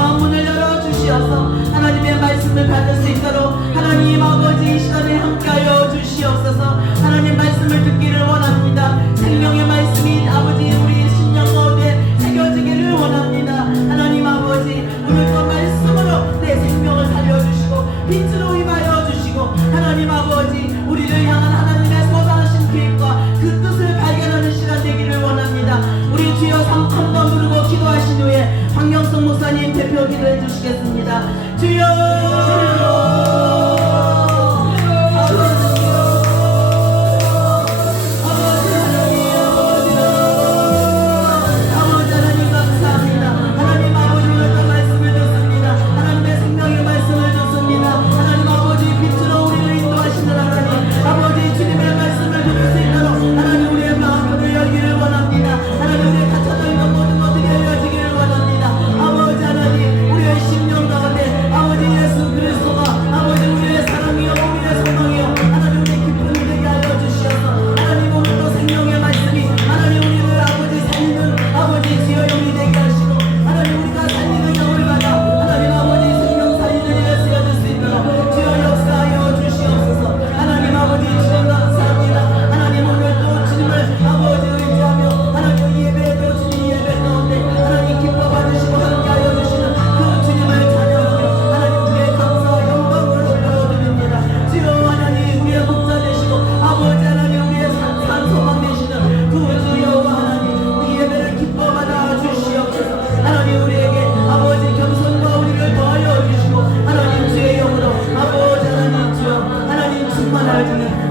마음 문을 열어주시어서 하나님의 말씀을 받을 수 있도록 하나님 아버지 이 시간에 함께하여 주시옵소서. 하나님 말씀을 듣기를 원합니다. 생명의 말씀이 아버지 우리 심령 가운데 새겨지기를 원합니다. 하나님 아버지 오늘 또 말씀으로 내 생명을 살려주시고 빛으로 임하여 주시고 하나님 아버지 우리를 향한 하나님의 소망하신 계획과 그 뜻을 발견하는 시간 되기를 원합니다. 우리 주여 한번 부르고 기도하신 후에 황영성 목사님 대표 기도해 주시겠습니다. 주여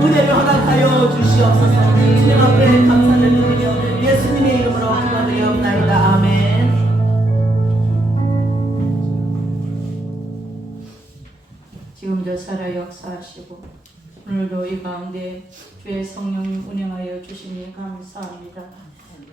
은혜를 허락하여 주시옵소서. 주님 앞에 감사를 드리며 예수님의 이름으로 기도드리옵나이다. 아멘. 지금도 살아 역사하시고 오늘도 이 가운데 주의 성령님 운행하여 주시니 감사합니다.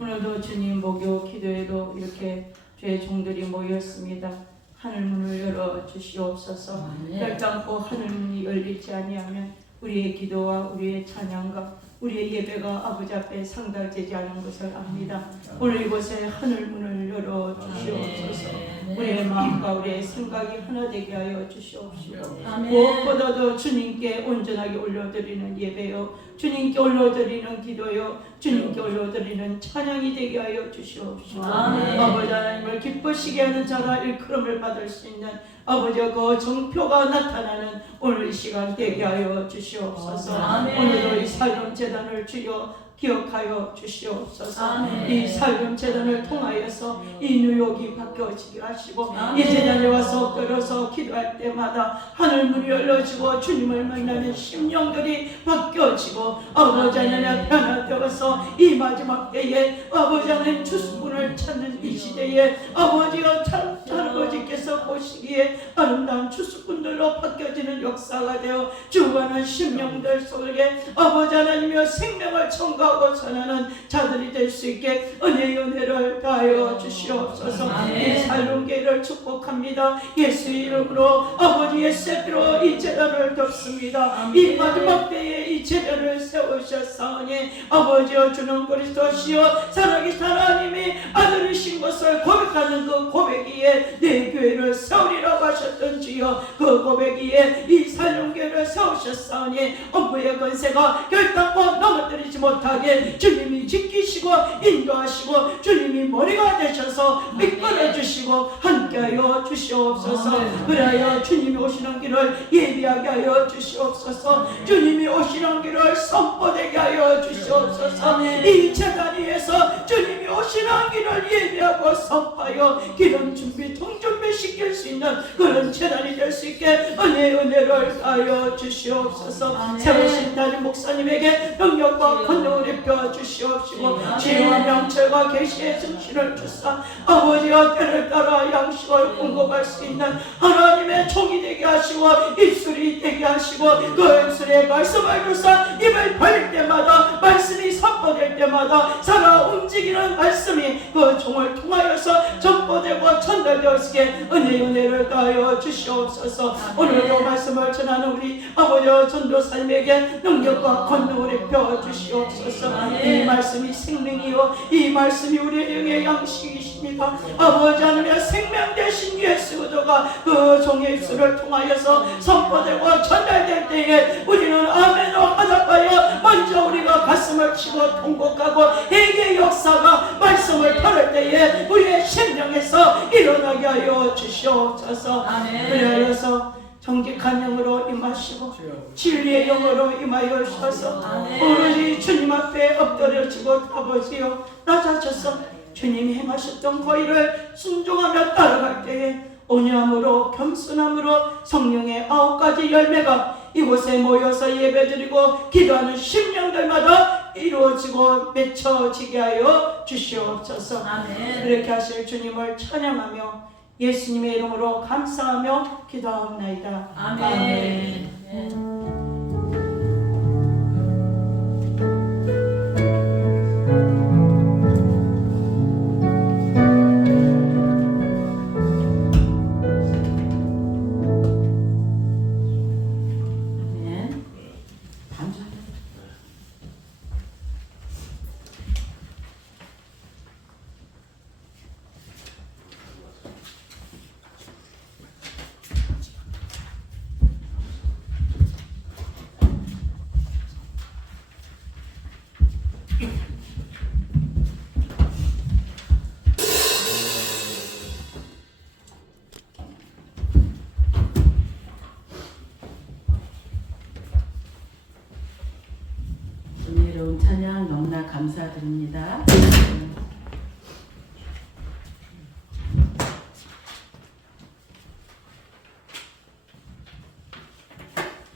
오늘도 주님 목요 기도에도 이렇게 주의 종들이 모였습니다. 하늘문을 열어 주시옵소서. 결단코 하늘문이 열리지 아니하면 우리의 기도와 우리의 찬양과 우리의 예배가 아버지 앞에 상달되지 않은 것을 압니다. 오늘 이곳에 하늘문을 열어 주시옵소서. 우리의 마음과 우리의 생각이 하나 되게 하여 주시옵시고 무엇보다도 주님께 온전하게 올려드리는 예배요 주님께 올려드리는 기도요 주님께 올려드리는 찬양이 되게 하여 주시옵시고 아버지 하나님을 기쁘시게 하는 자가 일컬음을 받을 수 있는 아버지의 그 정표가 나타나는 오늘 이 시간 되게 하여 주시옵소서. 오늘도 이 살림재단을 주여 기억하여 주시옵소서. 이 살림재단을 통하여서 이 뉴욕이 바뀌어지게 하시고 이 재단에 와서 엎드려서 기도할 때마다 하늘문이 열려지고 주님을 만나는 심령들이 바뀌어지고 아버지 하나님 변화되어서 이 마지막 때에 아버지 하나님 주수분을 찾는 이 시대에 아버지가 할아버지께서 보시기에 아름다운 주수분들로 바뀌어지는 역사가 되어 죽어가는 심령들 속에 아버지 하나님이여 생명을 청구하고 선하는 자들이 될 수 있게 은혜를 다하여 주시옵소서. 이 살림교회를 축복합니다. 예수 이름으로 아버지 예수의 피로 이 제단을 덮습니다. 이 마지막 때에 이 제단을 세우셨사오니 아버지여 주는 그리스도시여 살아계신 하나님이 아들이신 것을 고백하는 그 고백이에 내 교회를 세우리라고 하셨던 주여 그 고백이에 이 살림교회를 세우셨사오니 엄부의 권세가 결단코 넘어뜨리지 못하게 주님이 지키시고 인도하시고 주님이 머리가 되셔서 이끌어 주시고 함께하여 주시옵소서. 그래야 주님이 오시는 길을 예비하게 하여 주시옵소서. 주님이 오시는 길을 선포되게 하여 주시옵소서. 이 재단 위에서 주님이 오시는 길을 예비하고 선포하여 기름 준비 통준비 시킬 수 있는 그런 재단이 될 수 있게 은혜를 하여 주시옵소서. 세우신 다른 목사님에게 능력과 권능을 입혀 주시옵시고 지혜와 명철과 계시의 승신을 주사 아버지가 때를 따라 양식을 공급할 수 있는 하나님의 종이 되게 하시고 입술이 되게 하시고 그 입술에 말씀을 주사 입을 벌릴 때마다 말씀이 선포될 때마다 살아 움직이는 말씀이 그 종을 통하여서 전포되고 전달되었기에 은혜의 은혜를 더하여 주시옵소서. 오늘도 말씀을 전하는 우리 아버지 전도사님에게 능력과 권능을 입혀 주시옵소서. 이 말씀이 생명이요 이 말씀이 우리의 영의 양식이십니다. 아버지 하나님의 생명 되신 예수 그리스도가 그 종의 입술을 통하여서 선포되고 전달될 때에 우리는 아멘으로 화답하여 먼저 우리가 가슴을 치고 통곡하고 회개의 역사가 말씀을 들을 때에 우리의 심령에서 일어나게 하여 주시옵소서. 그리하여서 정직한 영으로 임하시고 진리의 영으로 임하여 주셔서 오로지 주님 앞에 엎드려지고 아버지여 낮아져서 주님이 행하셨던 그 일을 순종하며 따라갈 때에 온유함으로 겸손함으로 성령의 9가지 열매가 이곳에 모여서 예배드리고 기도하는 심령들마다 이루어지고 맺혀지게 하여 주시옵소서. 그렇게 하실 주님을 찬양하며 예수님의 이름으로 감사하며 기도하옵나이다. 아멘. 은혜로운 찬양 너무나 감사드립니다.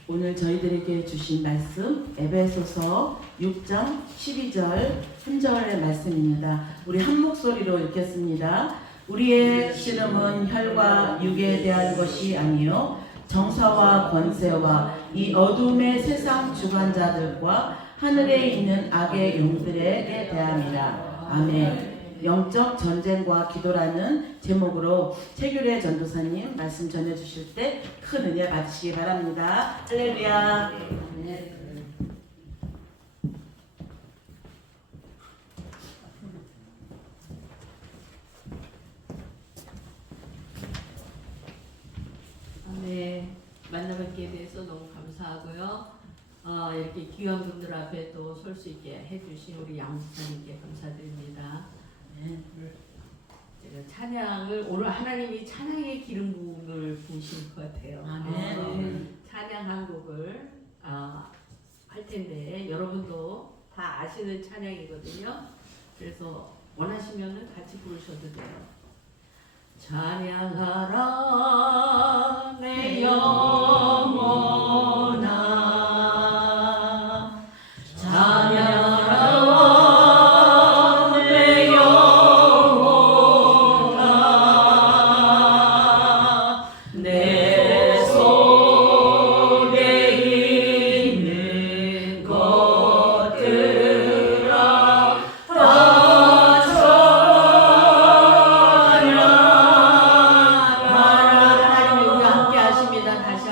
오늘 저희들에게 주신 말씀 에베소서 6장 12절 한 절의 말씀입니다. 우리 한 목소리로 읽겠습니다. 우리의 씨름은 혈과 육에 대한 것이 아니요 정사와 권세와 이 어둠의 세상 주관자들과 하늘에 있는 악의 용들에게 대함이라. 아멘. 영적 전쟁과 기도라는 제목으로 최규래 전도사님 말씀 전해주실 때 큰 은혜 받으시기 바랍니다. 할렐루야. 네, 만나뵙기에 대해서 너무 감사하고요. 이렇게 귀한 분들 앞에 또 설 수 있게 해주신 우리 양수사님께 감사드립니다. 제가 찬양을 오늘 하나님이 찬양의 기름 부음을 부으신 것 같아요. 찬양 한 곡을 할 텐데 여러분도 다 아시는 찬양이거든요. 그래서 원하시면은 같이 부르셔도 돼요. 찬양하라 내 영혼아 찬양하라 내 영혼아 내 속에 있는 것들아 다 찬양. 하나님이 우리와 함께 하십니다. 다시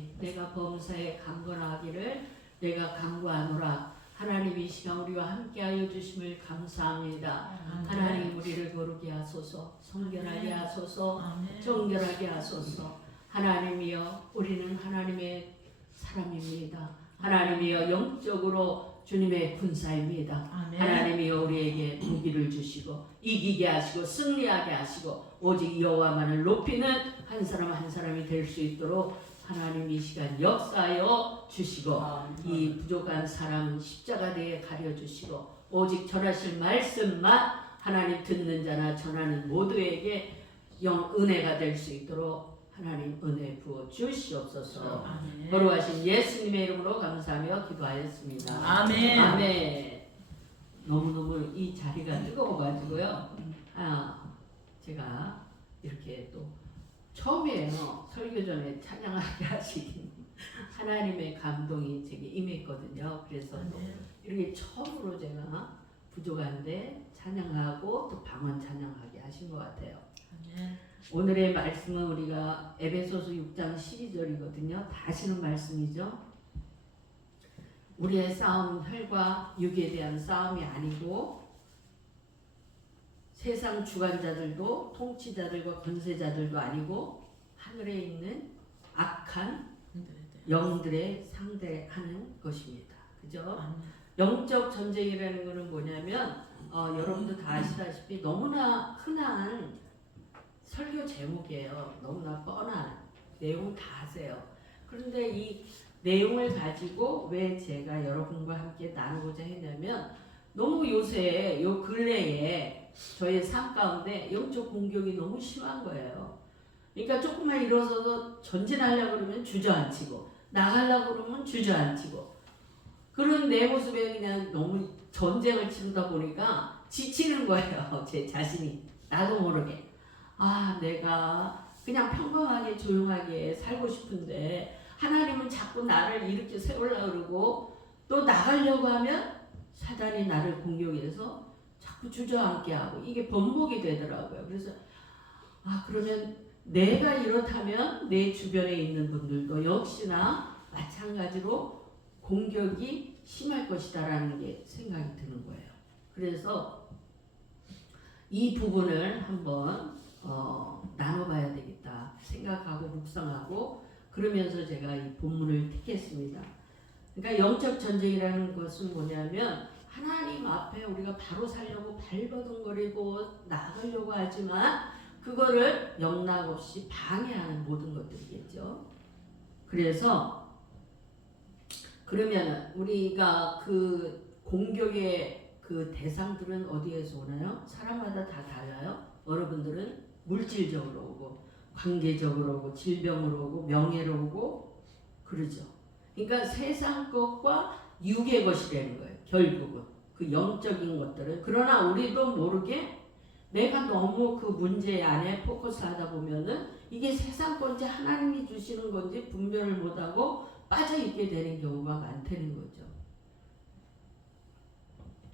하나님이 내가 범사에 강건하기를 내가 강구하노라. 하나님 이 시간 우리와 함께하여 주심을 감사합니다. 하나님 우리를 거룩히 하소서, 성결하게 하소서, 정결하게 하소서. 하나님이여 우리는 하나님의 사람입니다. 하나님이여 영적으로 주님의 군사입니다. 하나님이여 우리에게 무기를 주시고 이기게 하시고 승리하게 하시고 오직 여호와만을 높이는 한 사람 한 사람이 될 수 있도록 하나님 이 시간 역사하여 주시고 이 부족한 사람은 십자가대에 가려주시고 오직 전하실 말씀만 하나님 듣는 자나 전하는 모두에게 은혜가 될 수 있도록 하나님 은혜 부어 주시옵소서. 거룩하신 예수님의 이름으로 감사하며 기도하였습니다. 아멘. 너무너무 이 자리가 뜨거워가지고요. 제가 이렇게 또 처음이에요. 설교 전에 찬양하게 하시긴 하나님의 감동이 제게 임했거든요. 그래서 또 이렇게 처음으로 제가 부족한데 찬양하고 또 방언 찬양하게 하신 것 같아요. 오늘의 말씀은 우리가 에베소서 6장 12절이거든요. 다 아시는 말씀이죠. 우리의 싸움은 혈과 육에 대한 싸움이 아니고 세상 주관자들도 통치자들과 권세자들도 아니고 하늘에 있는 악한 영들에 상대하는 것입니다. 그죠? 영적 전쟁이라는 것은 뭐냐면 여러분도 다 아시다시피 너무나 흔한 설교 제목이에요. 너무나 뻔한 내용 다 아세요. 그런데 이 내용을 가지고 왜 제가 여러분과 함께 나누고자 했냐면 너무 요새 요 근래에 저의 삶 가운데 영적 공격이 너무 심한 거예요. 그러니까 조금만 일어서서 전진하려고 그러면 주저앉히고 나가려고 그러면 주저앉히고 그런 내 모습에 그냥 너무 전쟁을 치르다 보니까 지치는 거예요. 제 자신이 나도 모르게. 내가 그냥 평범하게 조용하게 살고 싶은데 하나님은 자꾸 나를 이렇게 세우려고 그러고 또 나가려고 하면 사단이 나를 공격해서 자꾸 주저앉게 하고 이게 번복이 되더라고요. 그래서 그러면 내가 이렇다면 내 주변에 있는 분들도 역시나 마찬가지로 공격이 심할 것이다라는 게 생각이 드는 거예요. 그래서 이 부분을 한번 나눠봐야 되겠다 생각하고 묵상하고 그러면서 제가 이 본문을 택했습니다. 그러니까 영적 전쟁이라는 것은 뭐냐면 하나님 앞에 우리가 바로 살려고 발버둥거리고 나가려고 하지만 그거를 영락없이 방해하는 모든 것들이겠죠. 그래서 그러면 우리가 그 공격의 그 대상들은 어디에서 오나요? 사람마다 다 달라요. 어느 분들은 물질적으로 오고 관계적으로 오고 질병으로 오고 명예로 오고 그러죠. 그러니까 세상 것과 육의 것이 되는 거예요. 결국은 그 영적인 것들은. 그러나 우리도 모르게 내가 너무 그 문제 안에 포커스하다 보면은 이게 세상 건지 하나님이 주시는 건지 분별을 못하고 빠져있게 되는 경우가 많다는 거죠.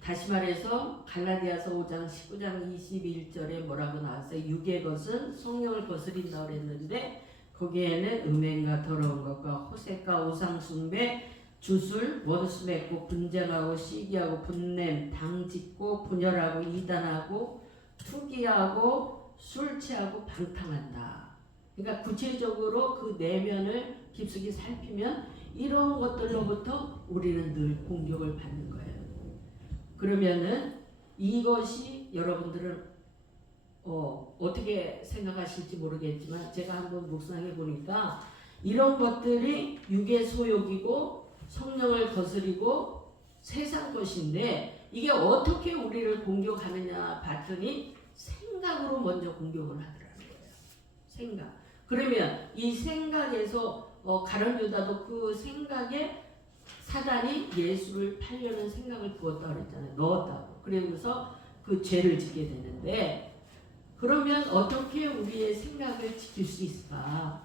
다시 말해서 갈라디아서 5장 19장 21절에 뭐라고 나왔어요? 육의 것은 성령을 거스린다고 그랬는데 거기에는 음행과 더러운 것과 호색과 우상숭배, 주술, 원수 맺고 분쟁하고 시기하고 분냄, 당짓고 분열하고 이단하고 투기하고 술 취하고 방탕한다. 그러니까 구체적으로 그 내면을 깊숙이 살피면 이런 것들로부터 우리는 늘 공격을 받는 거예요. 그러면은 이것이 여러분들은 어떻게 생각하실지 모르겠지만 제가 한번 묵상해 보니까 이런 것들이 육의 소욕이고 성령을 거스리고 세상 것인데 이게 어떻게 우리를 공격하느냐 봤더니 생각으로 먼저 공격을 하더라는 거예요. 생각. 그러면 이 생각에서 가룟 유다도 그 생각에 사단이 예수를 팔려는 생각을 부었다고 그랬잖아요. 넣었다고. 그래서 그 죄를 짓게 되는데 그러면 어떻게 우리의 생각을 지킬 수 있을까?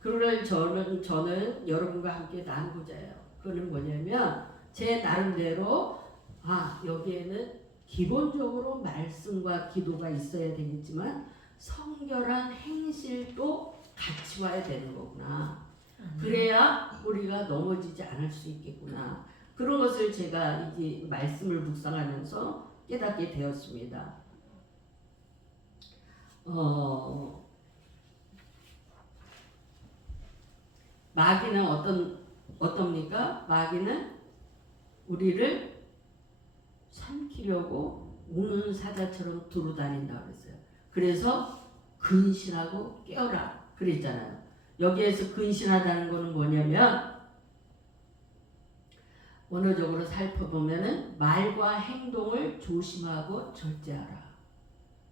그걸 저는 여러분과 함께 나누고자 해요. 그거는 뭐냐면 제 나름대로 여기에는 기본적으로 말씀과 기도가 있어야 되겠지만 성결한 행실도 같이 와야 되는 거구나. 그래야 우리가 넘어지지 않을 수 있겠구나. 그런 것을 제가 이제 말씀을 묵상하면서 깨닫게 되었습니다. 마귀는 어떻습니까? 마귀는 우리를 삼키려고 우는 사자처럼 두루다닌다 그랬어요. 그래서 근신하고 깨어라 그랬잖아요. 여기에서 근신하다는 것은 뭐냐면 원어적으로 살펴보면은 말과 행동을 조심하고 절제하라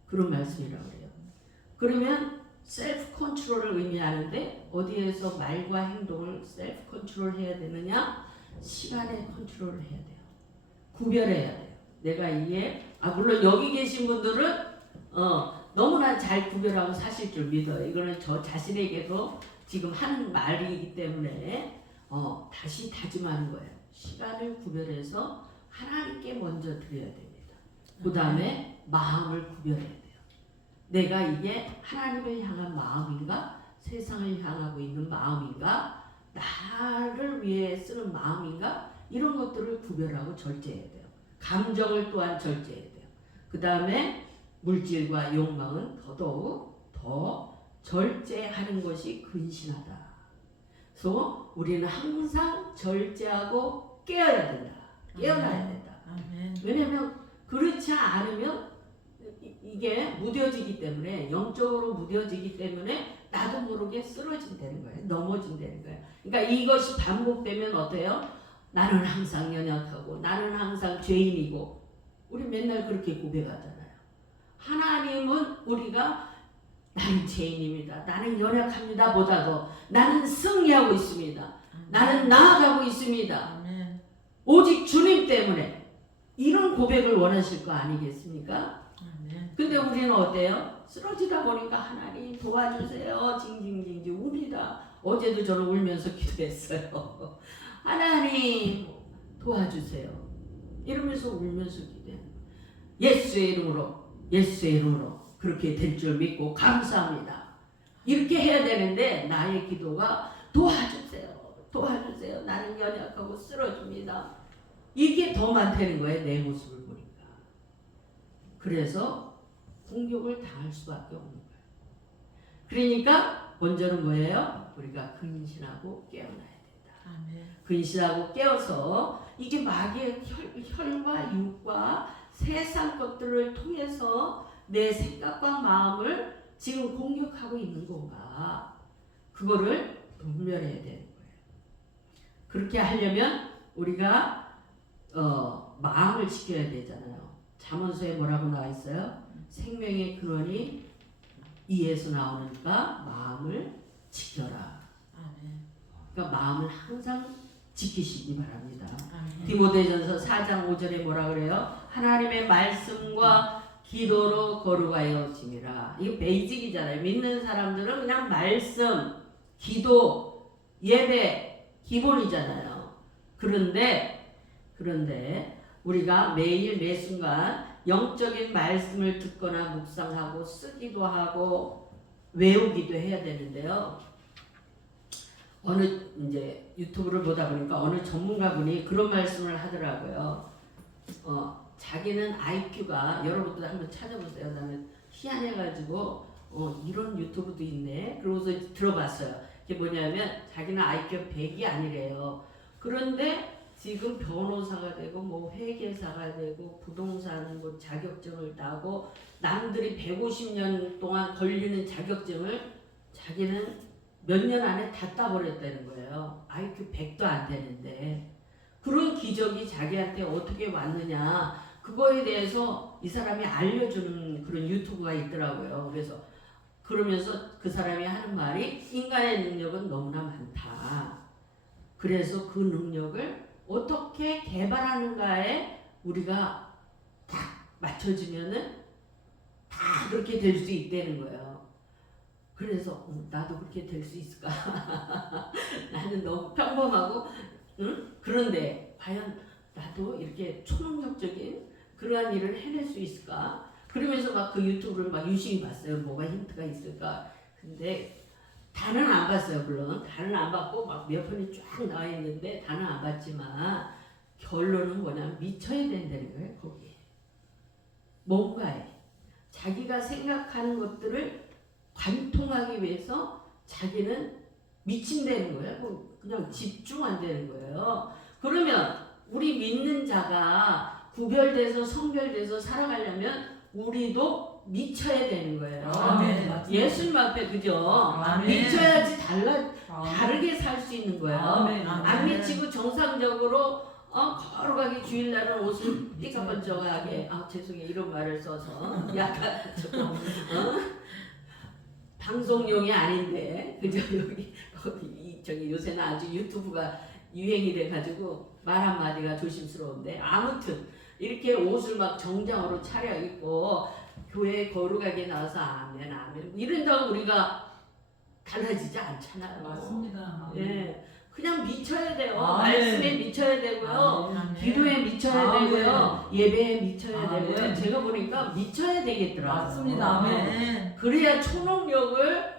그런 말씀이라고 그래요. 그러면 셀프 컨트롤을 의미하는데 어디에서 말과 행동을 셀프 컨트롤 해야 되느냐? 시간에 컨트롤을 해야 돼요. 구별해야 돼요. 내가 이게 물론 여기 계신 분들은 너무나 잘 구별하고 사실 줄 믿어요. 이거는 저 자신에게도 지금 하는 말이기 때문에 다시 다짐하는 거예요. 시간을 구별해서 하나님께 먼저 드려야 됩니다. 그 다음에 마음을 구별해야 돼요. 내가 이게 하나님을 향한 마음인가? 세상을 향하고 있는 마음인가? 나를 위해 쓰는 마음인가? 이런 것들을 구별하고 절제해야 돼요. 감정을 또한 절제해야 돼요. 그 다음에 물질과 욕망은 더더욱 더 절제하는 것이 근신하다. 그래서 우리는 항상 절제하고 깨어야 된다. 깨어나야 된다. 왜냐하면 그렇지 않으면 이게 무뎌지기 때문에 영적으로 무뎌지기 때문에 나도 모르게 쓰러진다는 거예요. 넘어진다는 거예요. 그러니까 이것이 반복되면 어때요? 나는 항상 연약하고 나는 항상 죄인이고 우리 맨날 그렇게 고백하잖아요. 하나님은 우리가 나는 죄인입니다. 나는 연약합니다 보다도 나는 승리하고 있습니다. 나는 나아가고 있습니다. 오직 주님 때문에 이런 고백을 원하실 거 아니겠습니까? 근데 우리는 어때요? 쓰러지다 보니까 하나님 도와주세요. 징징징징 울이다. 어제도 저는 울면서 기도했어요. 하나님 도와주세요. 이러면서 울면서 기도해요. 예수의 이름으로 그렇게 될 줄 믿고 감사합니다. 이렇게 해야 되는데 나의 기도가 도와주세요. 나는 연약하고 쓰러집니다. 이게 더 많다는 거예요. 내 모습을 보니까. 그래서 공격을 당할 수밖에 없는 거예요. 그러니까 먼저는 뭐예요? 우리가 근신하고 깨어나야 된다. 근신하고 깨어서 이게 마귀의 혈과 육과 세상 것들을 통해서 내 생각과 마음을 지금 공격하고 있는 건가? 그거를 분별해야 되는 거예요. 그렇게 하려면 우리가 마음을 지켜야 되잖아요. 잠언서에 뭐라고 나와 있어요? 생명의 근원이 이에서 나오니까 마음을 지켜라. 그러니까 마음을 항상 지키시기 바랍니다. 디모데전서 4장 5절에 뭐라 그래요? 하나님의 말씀과 기도로 거룩하여 지니라. 이거 베이직이잖아요. 믿는 사람들은 그냥 말씀, 기도, 예배 기본이잖아요. 그런데 우리가 매일 매 순간 영적인 말씀을 듣거나 묵상하고 쓰기도 하고 외우기도 해야 되는데요. 어느 이제 유튜브를 보다 보니까 어느 전문가분이 그런 말씀을 하더라고요. 자기는 IQ가 여러분도 한번 찾아보세요. 나는 희한해가지고 이런 유튜브도 있네. 그러고서 들어봤어요. 이게 뭐냐면 자기는 IQ 100이 아니래요. 그런데 지금 변호사가 되고 뭐 회계사가 되고 부동산 뭐 자격증을 따고 남들이 150년 동안 걸리는 자격증을 자기는 몇 년 안에 다 따버렸다는 거예요. IQ 100도 안 되는데 그런 기적이 자기한테 어떻게 왔느냐 그거에 대해서 이 사람이 알려주는 그런 유튜브가 있더라고요. 그래서 그러면서 그 사람이 하는 말이 인간의 능력은 너무나 많다. 그래서 그 능력을 어떻게 개발하는가에 우리가 딱 맞춰주면은 다 그렇게 될 수 있다는 거예요. 그래서 나도 그렇게 될 수 있을까? 나는 너무 평범하고 그런데 과연 나도 이렇게 초능력적인 그러한 일을 해낼 수 있을까? 그러면서 막 그 유튜브를 막 유심히 봤어요. 뭐가 힌트가 있을까? 근데 다는 안 봤어요. 물론 다는 안 봤고 막 몇 편이 쫙 나와 있는데 다는 안 봤지만 결론은 뭐냐면 미쳐야 된다는 거예요. 거기에 뭔가에 자기가 생각하는 것들을 관통하기 위해서 자기는 미친다는 거예요. 그냥 집중 안 되는 거예요. 그러면 우리 믿는 자가 구별돼서 성별돼서 살아가려면 우리도 미쳐야 되는 거예요. 아멘. 예수님 앞에 그죠? 아멘. 미쳐야지 다르게 살 수 있는 거예요. 아멘. 안 미치고 정상적으로 걸어가기 주일날은 옷을 삐까번쩍하게 죄송해요 이런 말을 써서 약간 조금 방송용이 아닌데 그죠? 여기 저기 요새는 아주 유튜브가 유행이 돼가지고 말 한마디가 조심스러운데 아무튼 이렇게 옷을 막 정장으로 차려입고 교회에 거룩하게 나와서 아멘 아멘 이런다고 우리가 달라지지 않잖아요. 맞습니다. 예, 그냥 미쳐야 돼요. 아멘. 말씀에 미쳐야 되고요. 아멘. 기도에 미쳐야 아멘. 되고요. 예배에 미쳐야 아멘. 되고요. 제가 보니까 미쳐야 되겠더라고요. 맞습니다. 아멘. 그래야 초능력을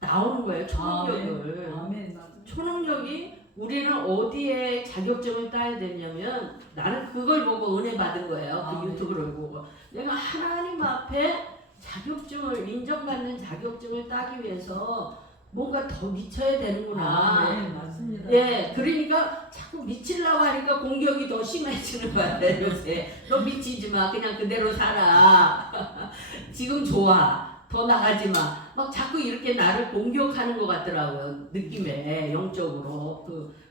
나오는 거예요. 초능력을. 아멘. 초능력이 우리는 어디에 자격증을 따야 되냐면 나는 그걸 보고 은혜 받은 거예요. 그 아멘. 유튜브를 보고 내가 하나님 앞에 자격증을 인정받는 자격증을 따기 위해서 뭔가 더 미쳐야 되는구나. 아멘. 맞습니다. 예, 그러니까 자꾸 미치려고 하니까 공격이 더 심해지는 거야 요새. 너 미치지 마, 그냥 그대로 살아. 지금 좋아, 더 나가지 마. 막 자꾸 이렇게 나를 공격하는 것 같더라고요. 느낌에 영적으로.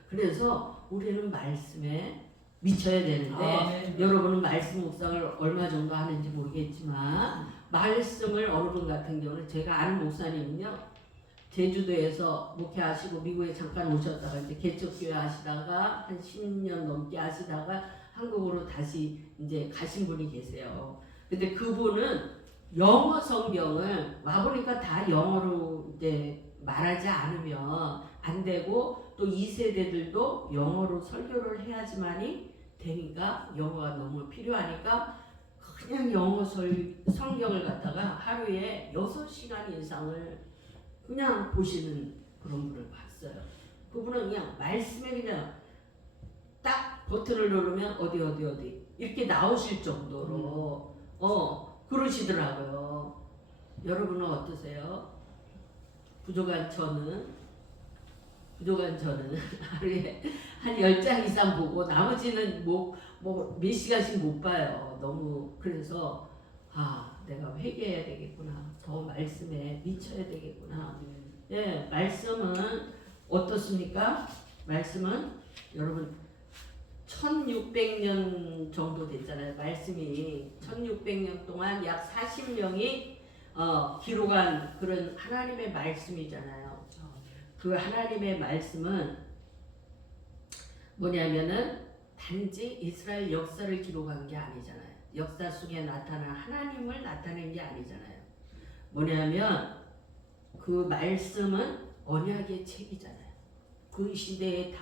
그래서 우리는 말씀에 미쳐야 되는데 아멘. 여러분은 말씀 묵상을 얼마 정도 하는지 모르겠지만 말씀을 어느 분 같은 경우는 제가 아는 목사님은요. 제주도에서 목회하시고 미국에 잠깐 오셨다가 이제 개척교회 하시다가 한 10년 넘게 하시다가 한국으로 다시 이제 가신 분이 계세요. 근데 그분은 영어 성경을 와보니까 다 영어로 이제 말하지 않으면 안 되고 또 2세대들도 영어로 설교를 해야지만이 되니까 영어가 너무 필요하니까 그냥 영어 성경을 갖다가 하루에 6시간 이상을 그냥 보시는 그런 분을 봤어요. 그분은 그냥 말씀에 그냥 딱 버튼을 누르면 어디 이렇게 나오실 정도로 그러시더라고요. 여러분은 어떠세요? 부족한 저는 하루에 한 10장 이상 보고 나머지는 뭐 몇 시간씩 못 봐요. 너무 그래서 내가 회개해야 되겠구나. 더 말씀에 미쳐야 되겠구나. 예, 말씀은 어떻습니까? 말씀은 여러분 1600년 정도 됐잖아요. 말씀이 1600년 동안 약 40명이 기록한 그런 하나님의 말씀이잖아요. 그 하나님의 말씀은 뭐냐면은 단지 이스라엘 역사를 기록한 게 아니잖아요. 역사 속에 나타난 하나님을 나타낸 게 아니잖아요. 뭐냐면 그 말씀은 언약의 책이잖아요. 그 시대의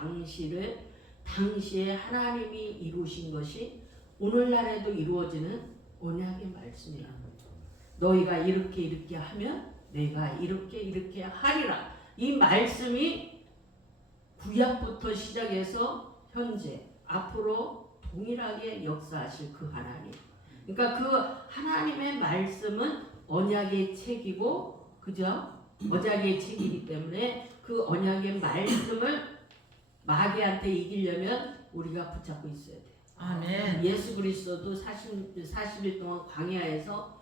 당시에 하나님이 이루신 것이 오늘날에도 이루어지는 언약의 말씀이라는 거죠. 너희가 이렇게 하면 내가 이렇게 하리라. 이 말씀이 구약부터 시작해서 현재 앞으로 동일하게 역사하실 그 하나님. 그러니까 그 하나님의 말씀은 언약의 책이고, 그죠? 언약의 책이기 때문에 그 언약의 말씀을 마귀한테 이기려면 우리가 붙잡고 있어야 돼. 아멘. 예수 그리스도도 40일 동안 광야에서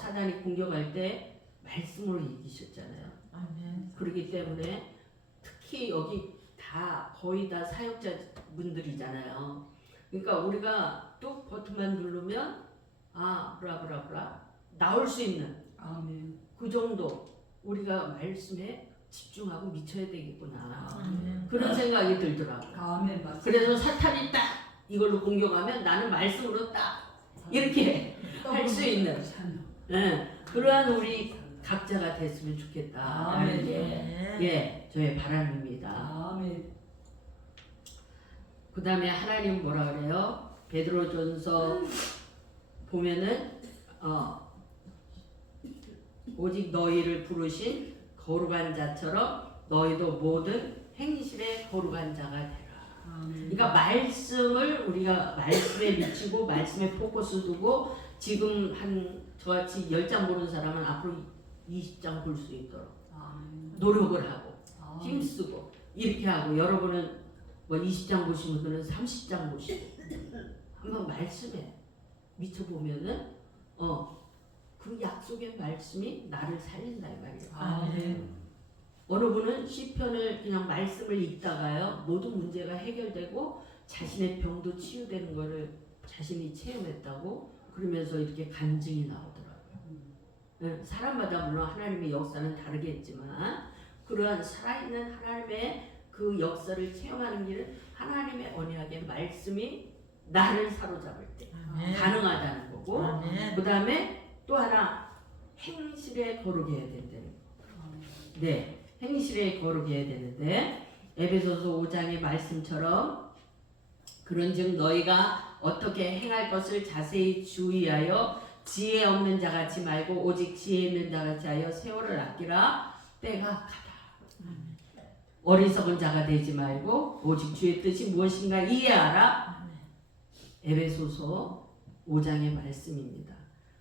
사단이 공격할 때 말씀으로 이기셨잖아요. 아멘. 그렇기 때문에 특히 여기 거의 다 사역자분들이잖아요. 그러니까 우리가 또 버튼만 누르면 브라브라브라 나올 수 있는 아멘. 그 정도 우리가 말씀에 집중하고 미쳐야 되겠구나. 아멘. 그런 생각이 들더라고요. 아멘. 맞습니다. 그래서 사탄이 딱 이걸로 공격하면 나는 말씀으로 딱 이렇게 할 수 있는 그러한 우리 각자가 됐으면 좋겠다. 아멘. 게 저의 바람입니다. 아멘. 그 다음에 하나님 뭐라 그래요? 베드로전서 보면은 오직 너희를 부르신 거룩한 자처럼 너희도 모든 행실에 거룩한 자가 되라. 그러니까 말씀을 우리가 말씀에 미치고 말씀에 포커스 두고 지금 한 저같이 10장 보는 사람은 앞으로 20장 볼 수 있도록 노력을 하고 힘쓰고 이렇게 하고, 여러분은 뭐 20장 보신 분들은 30장 보시고 한번 말씀에 미쳐보면은 그 약속의 말씀이 나를 살린다 이 말이에요. 어느 분은 시편을 그냥 말씀을 읽다가요 모든 문제가 해결되고 자신의 병도 치유되는 거를 자신이 체험했다고 그러면서 이렇게 간증이 나오더라고요. 사람마다 물론 하나님의 역사는 다르겠지만 그러한 살아있는 하나님의 그 역사를 체험하는 길은 하나님의 언약의 말씀이 나를 사로잡을 때 가능하다는 거고, 그 다음에 또 하나 행실에 거룩해야 된다는 거. 네, 행실에 거룩해야 되는데 에베소서 5장의 말씀처럼 그런즉 너희가 어떻게 행할 것을 자세히 주의하여 지혜 없는 자같이 말고 오직 지혜 있는 자같이 하여 세월을 아끼라. 때가 악하다. 어리석은 자가 되지 말고 오직 주의 뜻이 무엇인가 이해하라. 에베소서 5장의 말씀입니다.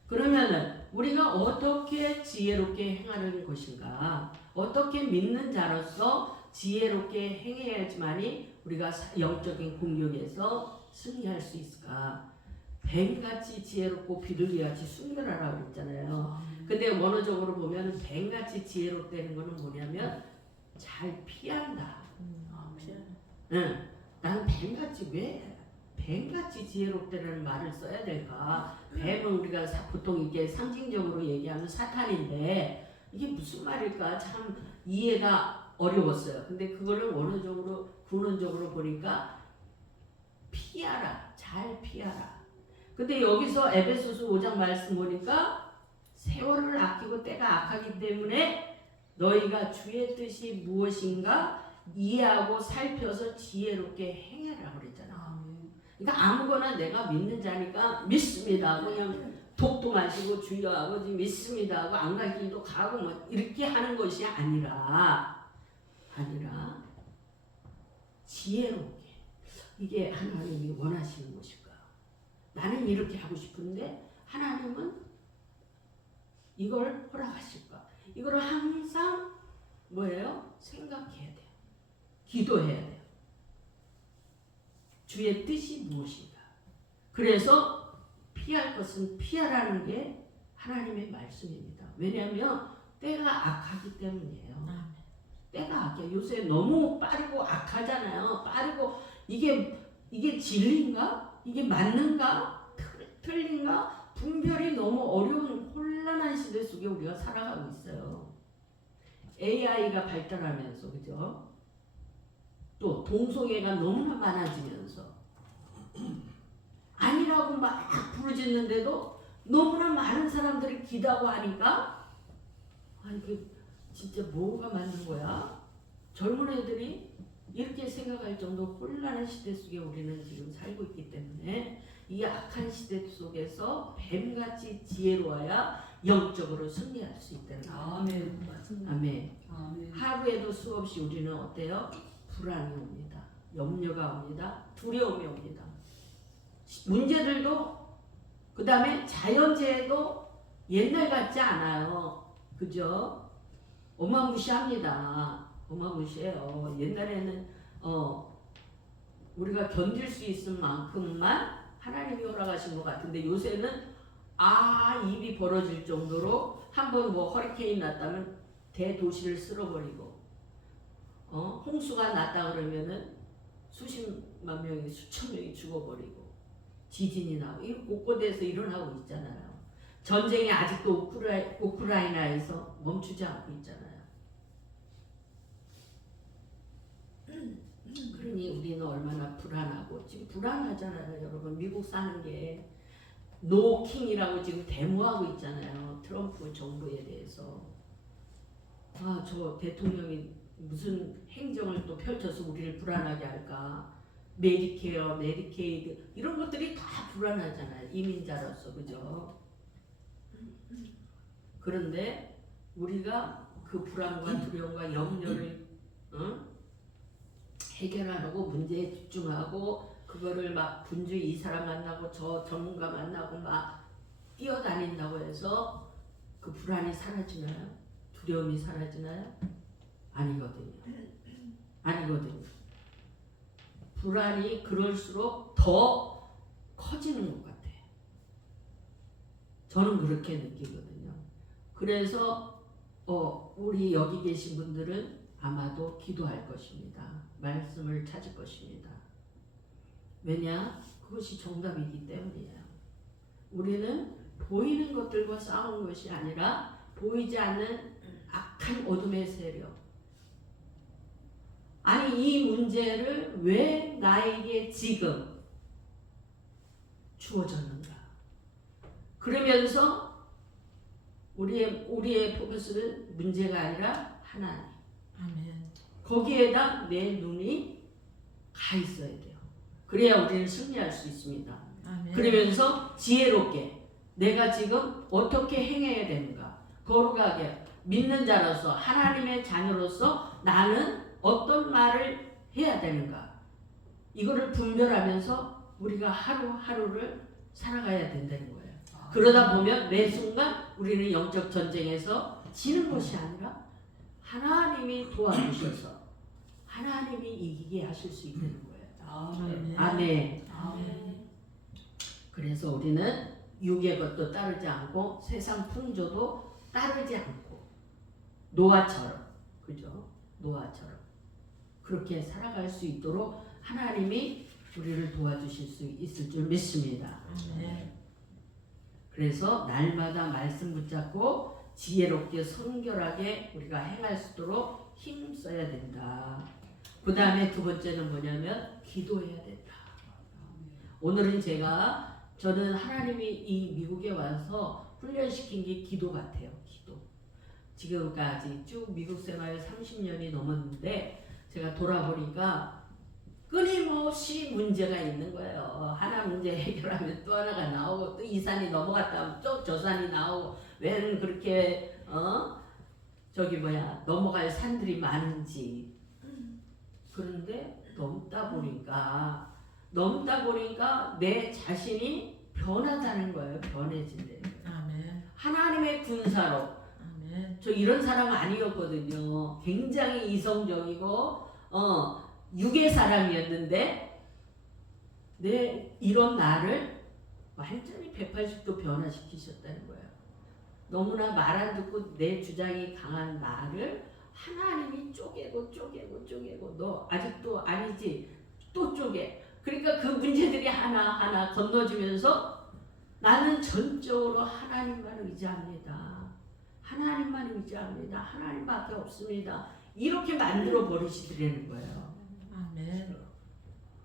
그러면은 우리가 어떻게 지혜롭게 행하는 것인가, 어떻게 믿는 자로서 지혜롭게 행해야지만이 우리가 영적인 공격에서 승리할 수 있을까? 뱀같이 지혜롭고 비둘기같이 순결하라고 그랬잖아요. 근데 원어적으로 보면 뱀같이 지혜롭다는 거는 뭐냐면 잘 피한다. 응. 나는 뱀같이 왜 뱀같이 지혜롭다는 말을 써야 될까? 뱀은 우리가 보통 이게 상징적으로 얘기하면 사탄인데 이게 무슨 말일까? 참 이해가 어려웠어요. 근데 그거를 원어적으로 근원적으로 보니까 피하라, 잘 피하라. 근데 여기서 에베소서 5장 말씀 보니까 세월을 아끼고 때가 악하기 때문에 너희가 주의 뜻이 무엇인가 이해하고 살펴서 지혜롭게 행해라 그랬잖아. 그러니까 아무거나 내가 믿는 자니까 믿습니다. 그냥 독도 마시고 주여 아버지 믿습니다 하고 안 갈 길도 가고 뭐 이렇게 하는 것이 아니라 지혜롭게, 이게 하나님이 원하시는 것일까? 나는 이렇게 하고 싶은데 하나님은 이걸 허락하실까? 이걸 항상 뭐예요? 생각해야 돼요. 기도해야 돼요. 주의 뜻이 무엇인가? 그래서 피할 것은 피하라는 게 하나님의 말씀입니다. 왜냐하면 때가 악하기 때문이에요. 때가 악해. 요새 너무 빠르고 악하잖아요. 빠르고 이게 진리인가? 이게 맞는가? 틀린가? 분별이 너무 어려운 혼란한 시대 속에 우리가 살아가고 있어요. AI가 발달하면서, 그죠? 또 동성애가 너무나 많아지면서 아니라고 막 부르짖는데도 너무나 많은 사람들이 기다고 하니까 이게 진짜 뭐가 맞는 거야? 젊은 애들이 이렇게 생각할 정도 혼란한 시대 속에 우리는 지금 살고 있기 때문에 이 악한 시대 속에서 뱀같이 지혜로워야 영적으로 승리할 수 있다는 거예요. 아멘. 하루에도 수없이 우리는 어때요? 불안이 옵니다. 염려가 옵니다. 두려움이 옵니다. 문제들도, 그 다음에 자연재해도 옛날 같지 않아요. 그죠? 어마무시합니다. 어마무시해요. 옛날에는 우리가 견딜 수 있을 만큼만 하나님이 허락하신 것 같은데 요새는 입이 벌어질 정도로 한번 뭐 허리케인 났다면 대도시를 쓸어버리고 홍수가 났다 그러면은 수십만 명이 수천 명이 죽어버리고 지진이 나고 이 곳곳에서 일어나고 있잖아요. 전쟁이 아직도 우크라이나에서 멈추지 않고 있잖아요. 그러니 우리는 얼마나 불안하고 지금 불안하잖아요. 여러분 미국 사는 게 노킹이라고 지금 데모하고 있잖아요. 트럼프 정부에 대해서. 저 대통령이 무슨 행정을 또 펼쳐서 우리를 불안하게 할까. 메디케어, 메디케이드 이런 것들이 다 불안하잖아요. 이민자로서. 그죠? 그런데 우리가 그 불안과 두려움과 염려를 해결하려고 문제에 집중하고 그거를 막 분주히 이 사람 만나고 저 전문가 만나고 막 뛰어다닌다고 해서 그 불안이 사라지나요? 두려움이 사라지나요? 아니거든요. 아니거든요. 불안이 그럴수록 더 커지는 것 같아요. 저는 그렇게 느끼거든요. 그래서 우리 여기 계신 분들은 아마도 기도할 것입니다. 말씀을 찾을 것입니다. 왜냐? 그것이 정답이기 때문이에요. 우리는 보이는 것들과 싸우는 것이 아니라 보이지 않는 악한 어둠의 세력. 아니 이 문제를 왜 나에게 지금 주어졌는가? 그러면서 우리의 포커스는 문제가 아니라 하나님. 아멘. 거기에다 내 눈이 가 있어야 돼요. 그래야 우리는 승리할 수 있습니다. 아멘. 그러면서 지혜롭게 내가 지금 어떻게 행해야 되는가? 거룩하게 믿는 자로서 하나님의 자녀로서 나는 어떤 말을 해야 되는가? 이거를 분별하면서 우리가 하루하루를 살아가야 된다는 거예요. 그러다 보면 매 순간 우리는 영적 전쟁에서 지는 것이 아니라 하나님이 도와주셔서 하나님이 이기게 하실 수 있는 거예요. 아멘. 아멘. 아멘. 그래서 우리는 육의 것도 따르지 않고 세상 풍조도 따르지 않고 노아처럼, 그죠? 노아처럼 그렇게 살아갈 수 있도록 하나님이 우리를 도와주실 수 있을 줄 믿습니다. 아멘. 그래서 날마다 말씀 붙잡고 지혜롭게 성결하게 우리가 행할 수 있도록 힘써야 된다. 그 다음에 두 번째는 뭐냐면 기도해야 된다. 오늘은 저는 하나님이 이 미국에 와서 훈련시킨 게 기도 같아요. 기도. 지금까지 쭉 미국 생활 30년이 넘었는데 제가 돌아보니까 끊임없이 문제가 있는 거예요. 하나 문제 해결하면 또 하나가 나오고 또 이 산이 넘어갔다 하면 또 저 산이 나오고 왜 그렇게 넘어갈 산들이 많은지. 그런데 넘다 보니까 내 자신이 변하다는 거예요. 변해진대요. 아멘. 하나님의 군사로. 아멘. 저 이런 사람 아니었거든요. 굉장히 이성적이고 육의 사람이었는데 이런 나를 완전히 180도 변화시키셨다는 거예요. 너무나 말 안 듣고 내 주장이 강한 나를 하나님이 쪼개고 너 아직도 아니지 또 쪼개. 그러니까 그 문제들이 하나하나 건너지면서 나는 전적으로 하나님만 의지합니다. 하나님밖에 없습니다. 이렇게 만들어 버리시더라는 거예요. 아멘.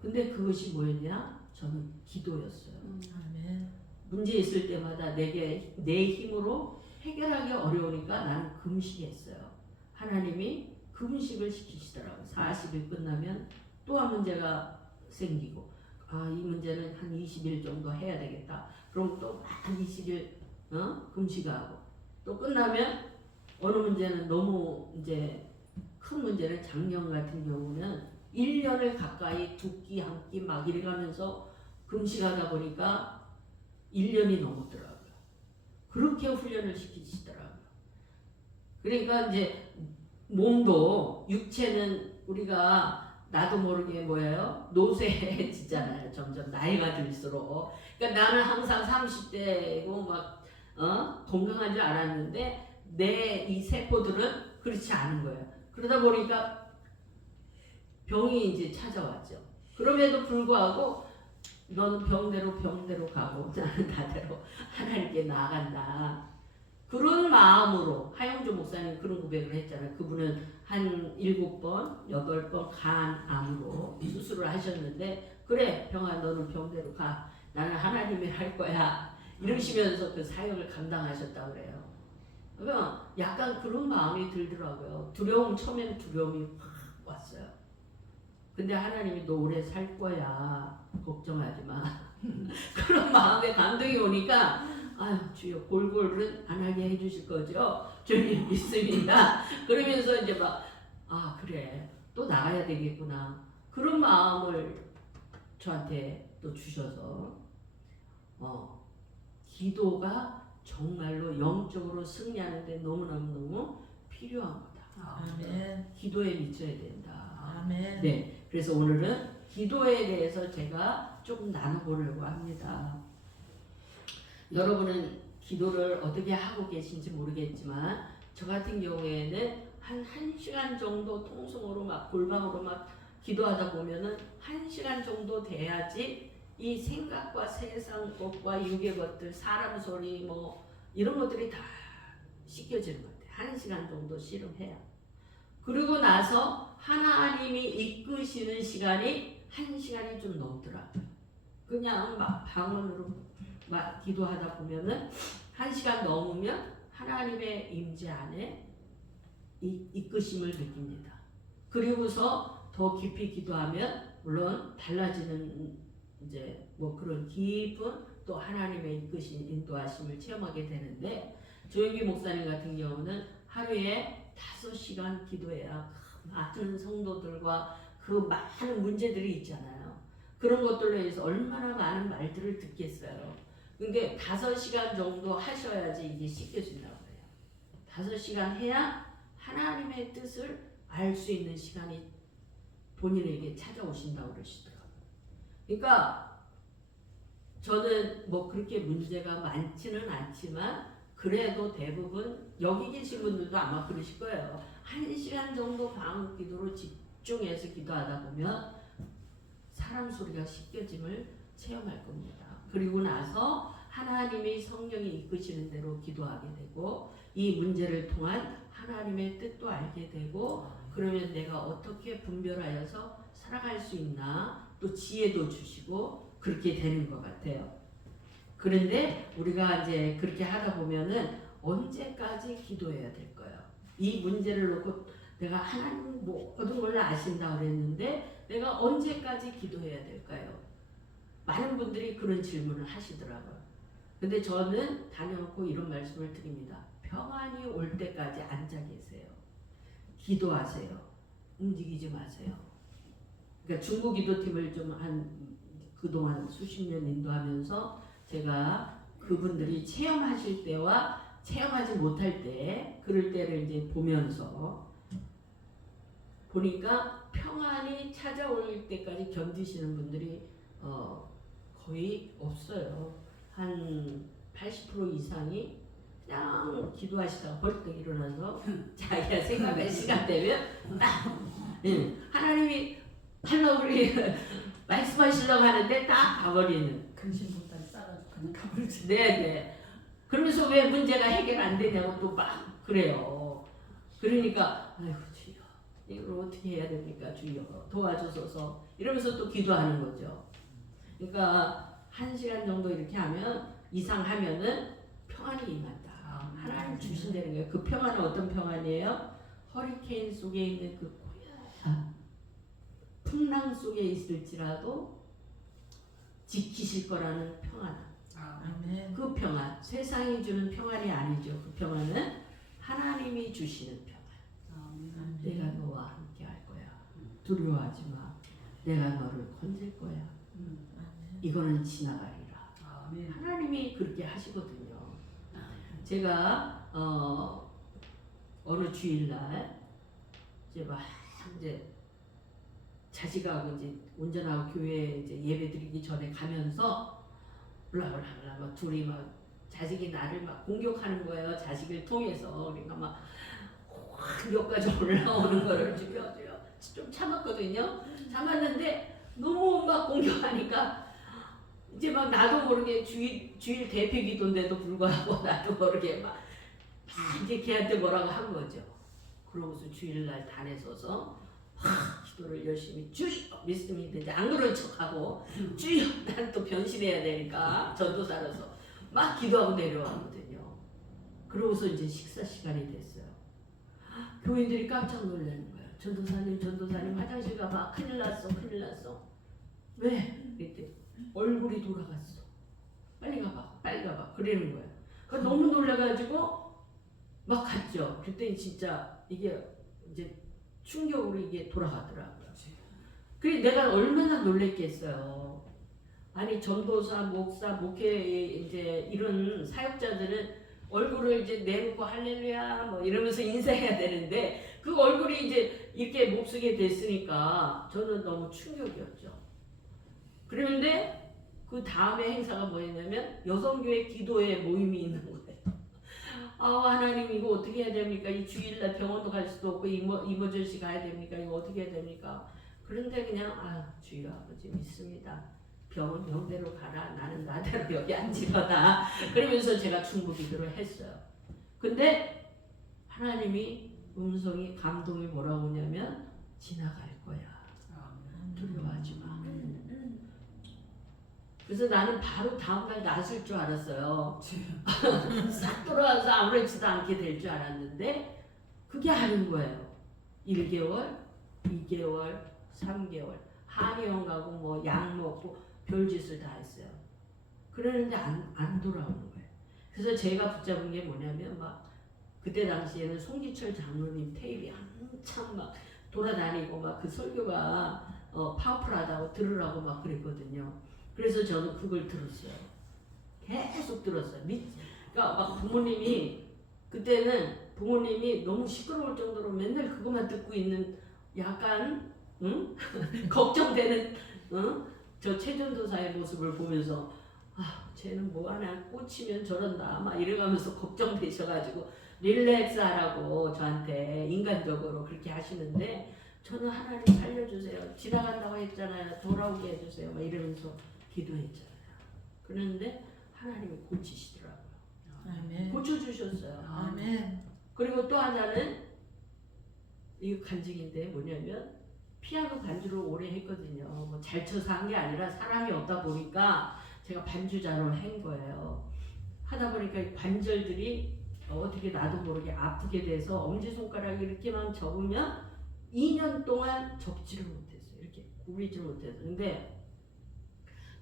근데 그것이 뭐였냐? 저는 기도였어요. 아멘. 문제 있을 때마다 내 힘으로 해결하기 어려우니까 나는 금식했어요. 하나님이 금식을 시키시더라고요. 40일 끝나면 또 한 문제가 생기고 이 문제는 한 20일 정도 해야 되겠다. 그럼 또 한 20일 금식하고 또 끝나면 어느 문제는 너무 이제 큰 문제는 작년 같은 경우는 1년을 가까이 두 끼 한 끼 막 이래가면서 금식하다 보니까 1년이 넘었더라고요. 그렇게 훈련을 시키시더라고요. 그러니까 이제 몸도 육체는 우리가 나도 모르게 뭐예요? 노쇠해지잖아요. 점점 나이가 들수록. 그러니까 나는 항상 30대고 막 건강한 줄 알았는데 내 이 세포들은 그렇지 않은 거예요. 그러다 보니까 병이 이제 찾아왔죠. 그럼에도 불구하고 너는 병대로 가고 나는 나대로 하나님께 나아간다. 그런 마음으로 하영조 목사님 그런 고백을 했잖아요. 그분은 한 7번, 8번 간암으로 수술을 하셨는데 그래 병아 너는 병대로 가. 나는 하나님이 할 거야. 이러시면서 그 사역을 감당하셨다고 그래요. 그러니까 약간 그런 마음이 들더라고요. 처음에는 두려움이 확 왔어요. 근데 하나님이 너 오래 살 거야. 걱정하지 마. 그런 마음에 감동이 오니까 아유 주여 골골은 안 하게 해주실 거죠? 주님 믿습니다. 그러면서 이제 막 아 그래 또 나가야 되겠구나 그런 마음을 저한테 또 주셔서 기도가 정말로 영적으로 승리하는데 너무너무 필요한 거다. 아멘. 기도에 미쳐야 된다. 아멘. 네, 그래서 오늘은 기도에 대해서 제가 조금 나눠보려고 합니다. 여러분은 기도를 어떻게 하고 계신지 모르겠지만 저 같은 경우에는 한 1시간 정도 통성으로 막 골방으로 막 기도하다 보면은 1시간 정도 돼야지 이 생각과 세상 것과 육의 것들, 사람 소리 뭐 이런 것들이 다 씻겨지는 것 같아요. 1시간 정도 씨름해야. 그리고 나서 하나님이 이끄시는 시간이 1시간이 좀 넘더라고요. 그냥 막 방언으로 막 기도하다 보면은 1시간 넘으면 하나님의 임재 안에 이끄심을 느낍니다. 그리고서 더 깊이 기도하면 물론 달라지는 이제 뭐 그런 깊은 또 하나님의 이끄신 인도하심을 체험하게 되는데 조영기 목사님 같은 경우는 하루에 5시간 기도해야 많은 성도들과 그 많은 문제들이 있잖아요. 그런 것들로 해서 얼마나 많은 말들을 듣겠어요. 근데 5시간 정도 하셔야지 이게 씻겨진다고 해요. 5시간 해야 하나님의 뜻을 알 수 있는 시간이 본인에게 찾아오신다고 그러시더라고요. 그러니까 저는 뭐 그렇게 문제가 많지는 않지만 그래도 대부분 여기 계신 분들도 아마 그러실 거예요. 1시간 정도 방언 기도로 집중해서 기도하다 보면 사람 소리가 씻겨짐을 체험할 겁니다. 그리고 나서 하나님이 성령이 이끄시는 대로 기도하게 되고 이 문제를 통한 하나님의 뜻도 알게 되고 그러면 내가 어떻게 분별하여서 살아갈 수 있나 또 지혜도 주시고 그렇게 되는 것 같아요. 그런데 우리가 이제 그렇게 하다 보면은 언제까지 기도해야 될까요? 이 문제를 놓고 내가 하나님 모든 걸 아신다고 그랬는데 내가 언제까지 기도해야 될까요? 많은 분들이 그런 질문을 하시더라고요. 근데 저는 다녀놓고 이런 말씀을 드립니다. 평안이 올 때까지 앉아 계세요. 기도하세요. 움직이지 마세요. 그러니까 중국 기도팀을 좀 그동안 수십 년 인도하면서 제가 그분들이 체험하실 때와 체험하지 못할 때 그럴 때를 이제 보면서 보니까 평안이 찾아올 때까지 견디시는 분들이 거의 없어요. 한 80% 이상이 그냥 기도하시다가 벌떡 일어나서 자기가 생각할 시간 되면 딱 하나님이 하려고 그래 말씀하시려고 하는데 딱 가버리는 근심보다 싸가지고 그냥 가버리지. 네네. 그러면서 왜 문제가 해결 안 되냐고 또 막 그래요. 그러니까 아이고 주여 이걸 어떻게 해야 됩니까 주여 도와주소서 이러면서 또 기도하는 거죠. 그러니까 1시간 정도 이렇게 하면 이상하면은 평안이 임한다. 하나님 주신다는 거예요. 그 평안은 어떤 평안이에요? 허리케인 속에 있는 그 고요한 풍랑 속에 있을지라도 지키실 거라는 평안. 아멘. 그 평안, 세상이 주는 평안이 아니죠. 그 평안은 하나님이 주시는 평안. 내가 너와 함께 할 거야. 두려워하지 마. 내가 너를 건질 거야. 이거는 지나가리라. 하나님이 그렇게 하시거든요. 제가 어느 주일날 이제 자식하고 이제 운전하고 교회 이제 예배드리기 전에 가면서 올라올라 막 둘이 막 자식이 나를 막 공격하는 거예요. 자식을 통해서 그러니까 막 몇 가지 올라오는 거를 주여 좀 참았거든요. 참았는데 너무 막 공격하니까 이제 막 나도 모르게 주일 대표 기도인데도 불구하고 나도 모르게 막 이제 걔한테 뭐라고 한 거죠. 그러고서 주일날 단에 서서 기도를 열심히 주여 믿습니다. 이제 안 그런 척하고 주여 난 또 변신해야 되니까 전도사로서 막 기도하고 내려왔거든요. 그러고서 이제 식사 시간이 됐어요. 교인들이 깜짝 놀라는 거예요. 전도사님 화장실 가봐. 큰일 났어. 왜? 그랬더니 얼굴이 돌아갔어. 빨리 가봐. 그러는 거예요. 그러니까 너무 놀라가지고 막 갔죠. 그랬더니 진짜 이게 이제 충격으로 이게 돌아가더라고요. 그래 내가 얼마나 놀랬겠어요. 아니 전도사, 목사, 목회 이제 이런 사역자들은 얼굴을 이제 내놓고 할렐루야 뭐 이러면서 인사해야 되는데 그 얼굴이 이제 이렇게 못 쓰게 됐으니까 저는 너무 충격이었죠. 그런데 그 다음에 행사가 뭐였냐면 여성교회 기도회 모임이 있는 거예요. 아 하나님 이거 어떻게 해야 됩니까? 이 주일날 병원도 갈 수도 없고 이머전시 가야 됩니까? 이거 어떻게 해야 됩니까? 그런데 그냥 주여 아버지 믿습니다. 병원 병대로 가라. 나는 나대로 여기 앉으거다. 그러면서 제가 충분기도를 했어요. 근데 하나님이 음성이 감동이 뭐라고 하냐면 지나갈 거야. 두려워하지 마. 그래서 나는 바로 다음날 낫을 줄 알았어요. 싹 돌아와서 아무렇지도 않게 될 줄 알았는데 그게 아닌 거예요. 1개월, 2개월, 3개월 한의원 가고 뭐 약 먹고 별짓을 다 했어요. 그러는데 안 돌아오는 거예요. 그래서 제가 붙잡은 게 뭐냐면 막 그때 당시에는 송기철 장로님 테이프가 한참 막 돌아다니고 막 그 설교가 파워풀하다고 들으라고 막 그랬거든요. 그래서 저는 그걸 들었어요. 계속 들었어요. 그러니까 막 그때는 부모님이 너무 시끄러울 정도로 맨날 그것만 듣고 있는 약간 걱정되는 저 최전도사의 모습을 보면서 쟤는 뭐 하나 꽂히면 저런다 막 이래가면서 걱정되셔가지고 릴렉스 하라고 저한테 인간적으로 그렇게 하시는데 저는 하나님 살려주세요. 지나간다고 했잖아요. 돌아오게 해주세요. 막 이러면서 기도했잖아요. 그런데 하나님이 고치시더라고요. 아멘. 고쳐주셨어요. 아멘. 그리고 또 하나는 이거 간증인데 뭐냐면 피아노 반주를 오래 했거든요. 뭐 잘 쳐서 한 게 아니라 사람이 없다 보니까 제가 반주자로 한 거예요. 하다 보니까 이 관절들이 어떻게 나도 모르게 아프게 돼서 엄지손가락이 이렇게만 접으면 2년 동안 접지를 못했어요. 이렇게 구부리지를 못했어요. 근데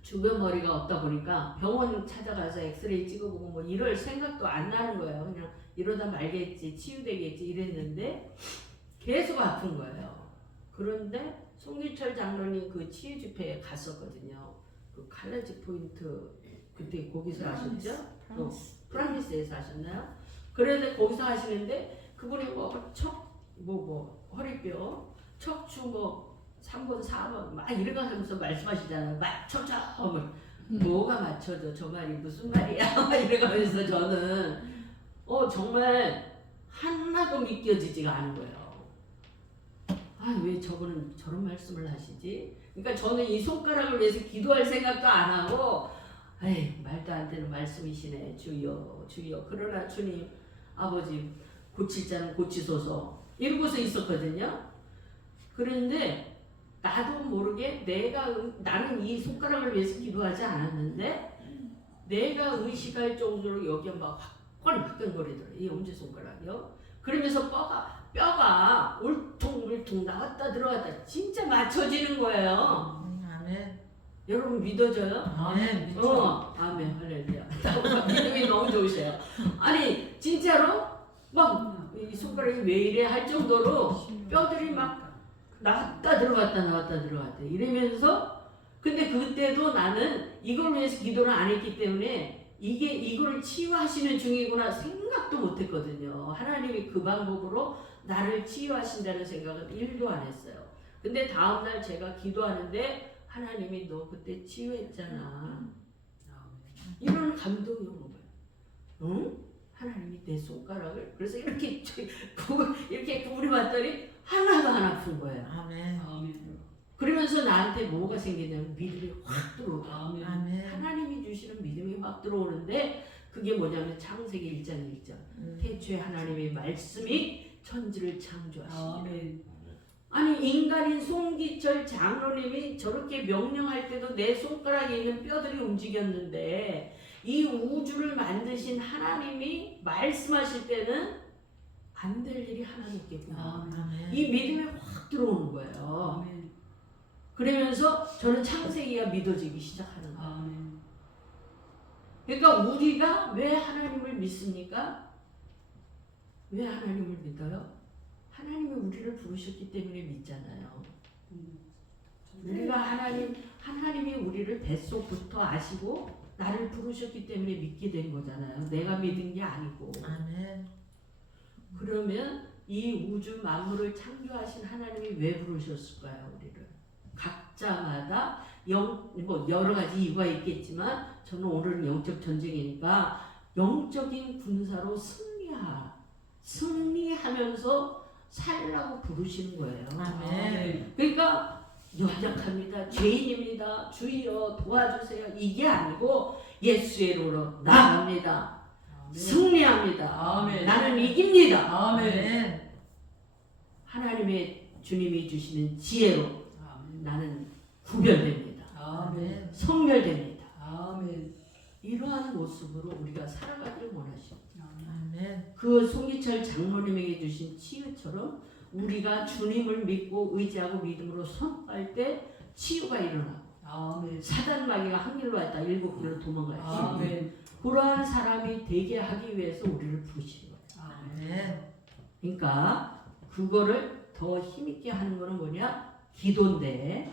주변 머리가 없다 보니까 병원 찾아가서 엑스레이 찍어보고 뭐 이럴 생각도 안 나는 거예요. 그냥 이러다 말겠지, 치유되겠지 이랬는데 계속 아픈 거예요. 그런데 송기철 장로님 그 치유 집회에 갔었거든요. 그 칼라지 포인트 그때 거기서 하셨죠? 프라미스에서 하셨나요? 그런데 거기서 하시는데 그분이 허리뼈, 척추 3번, 4번 막 이래가면서 말씀하시잖아요. 맞춰줘. 뭐가 맞춰져? 저 말이 무슨 말이야? 이래가면서 저는 정말 하나도 믿겨지지가 않은 거예요. 왜 저분은 저런 말씀을 하시지? 그러니까 저는 이 손가락을 위해서 기도할 생각도 안 하고 말도 안 되는 말씀이시네. 주여 주여. 그러나 주님 아버지 고칠 자는 고치소서 이러고서 있었거든요. 그런데 나도 모르게 나는 이 손가락을 위해서 기도하지 않았는데 내가 의식할 정도로 여기가 막 화끈화끈거리더라고요. 이 엄지손가락이요. 그러면서 뼈가 울퉁울퉁 나왔다 들어갔다 진짜 맞춰지는 거예요. 아멘. 여러분 믿어져요? 아멘. 아멘. 할렐루야. 믿음이 너무 좋으세요. 아니 진짜로 막 이 손가락이 왜 이래 할 정도로 뼈들이 막 나왔다 들어갔다 이러면서 근데 그때도 나는 이걸 위해서 기도를 안 했기 때문에 이거를 치유하시는 중이구나 생각도 못 했거든요. 하나님이 그 방법으로 나를 치유하신다는 생각은 1도 안 했어요. 근데 다음날 제가 기도하는데 하나님이 너 그때 치유했잖아. 이런 감동이 오는 거예요. 응? 하나님이 내 손가락을 그래서 이렇게 구부려 봤더니 하나도 안 아픈 거예요. 아멘. 그러면서 나한테 뭐가 생기냐면 믿음이 확 들어오고 아멘. 하나님이 주시는 믿음이 막 들어오는데 그게 뭐냐면 창세기 1장 1절 태초에 하나님의 말씀이 천지를 창조하시니 아니 인간인 송기철 장로님이 저렇게 명령할 때도 내 손가락에 있는 뼈들이 움직였는데 이 우주를 만드신 하나님이 말씀하실 때는 안 될 일이 하나도 없겠구나. 이 믿음이 확 들어오는 거예요. 그러면서 저는 창세기가 믿어지기 시작하는 거예요. 그러니까 우리가 왜 하나님을 믿습니까? 왜 하나님을 믿어요? 하나님이 우리를 부르셨기 때문에 믿잖아요. 우리가 하나님이 우리를 뱃속부터 아시고 나를 부르셨기 때문에 믿게 된 거잖아요. 내가 믿은 게 아니고. 아멘. 그러면 이 우주 만물을 창조하신 하나님이 왜 부르셨을까요, 우리를? 각자마다 뭐 여러 가지 이유가 있겠지만 저는 오늘은 영적 전쟁이니까 영적인 군사로 승리하면서 살라고 부르시는 거예요. 아멘. 그러니까 연약합니다. 죄인입니다. 주여 도와주세요. 이게 아니고 예수의 이름으로 나갑니다. 승리합니다. 아멘. 나는 이깁니다. 아멘. 하나님의 주님이 주시는 지혜로 나는 구별됩니다. 아멘. 성별됩니다. 아멘. 이러한 모습으로 우리가 살아가길 원하십니다. 아멘. 그 송기철 장로님에게 주신 치유처럼 우리가 주님을 믿고 의지하고 믿음으로 선포할 때 치유가 일어나고 아멘. 사단 마귀가 한 길로 왔다 7길로 도망갈 수 있는 아멘. 그러한 사람이 되게 하기 위해서 우리를 부르시는 거예요. 아멘. 그러니까 그거를 더 힘있게 하는 거는 뭐냐? 기도인데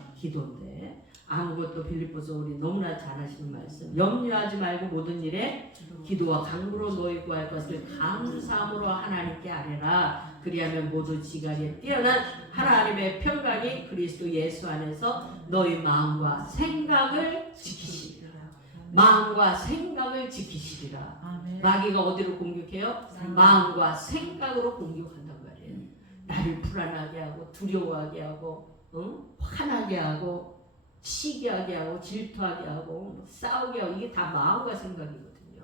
아무것도 빌립보서 우리 너무나 잘 아시는 말씀 염려하지 말고 모든 일에 기도와 간구로 너희 구할 것을 감사함으로 하나님께 아뢰라. 그리하면 모두 지각에 뛰어난 하나님의 평강이 그리스도 예수 안에서 너희 마음과 생각을 지키시리라. 마음과 생각을 지키시리라. 아멘. 마귀가 어디로 공격해요? 마음과 생각으로 공격한단 말이에요. 나를 불안하게 하고 두려워하게 하고 화나게 하고 시기하게 하고 질투하게 하고 싸우게 하고 이게 다 마음과 생각이거든요.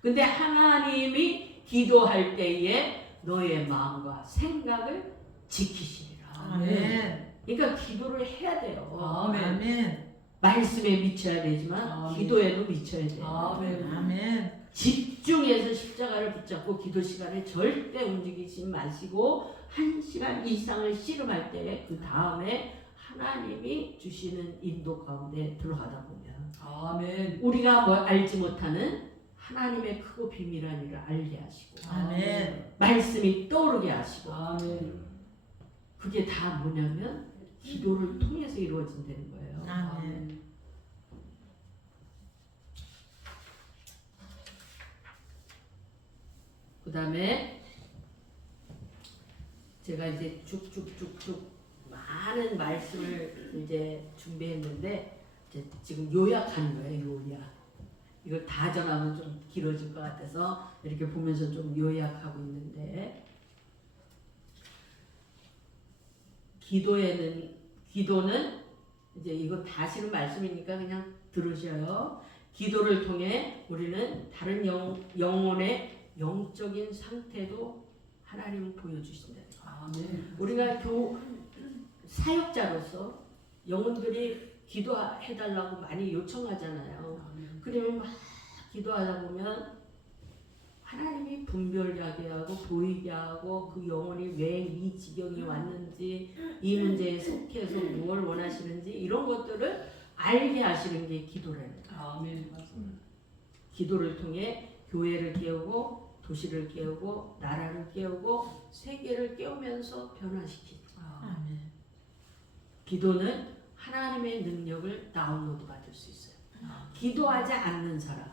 근데 하나님이 기도할 때에 너의 마음과 생각을 지키시리라. 아멘. 그러니까 기도를 해야 돼요. 아멘. 말씀에 미쳐야 되지만 아멘. 기도에도 미쳐야 돼요. 아멘. 아멘. 집중해서 십자가를 붙잡고 기도 시간에 절대 움직이지 마시고 1시간 이상을 씨름할 때 그 다음에 하나님이 주시는 인도 가운데 들어가다 보면 아멘. 우리가 뭐 알지 못하는 하나님의 크고 비밀한 일을 알게 하시고 아멘. 말씀이 떠오르게 하시고 아멘. 그게 다 뭐냐면 기도를 통해서 이루어진다는 거예요. 아멘. 그 다음에 제가 이제 쭉쭉쭉쭉 많은 말씀을 이제 준비했는데 이제 지금 요약하는 거예요. 요약. 이걸 다 전하면 좀 길어질 것 같아서 이렇게 보면서 좀 요약하고 있는데 기도는 이제 이거 다시는 말씀이니까 그냥 들으셔요. 기도를 통해 우리는 다른 영혼의 영적인 상태도 하나님은 보여주신다. 아멘. 우리가 사역자로서 영혼들이 기도해달라고 많이 요청하잖아요. 그러면 막 기도하다 보면 하나님이 분별하게 하고 보이게 하고 그 영혼이 왜 이 지경이 왔는지 이 문제에 속해서 무엇을 원하시는지 이런 것들을 알게 하시는 게 기도라는 거예요. 아멘. 기도를 통해 교회를 깨우고 도시를 깨우고 나라를 깨우고 세계를 깨우면서 변화시키고 아멘. 기도는 하나님의 능력을 다운로드 받을 수 있어요. 기도하지 않는 사람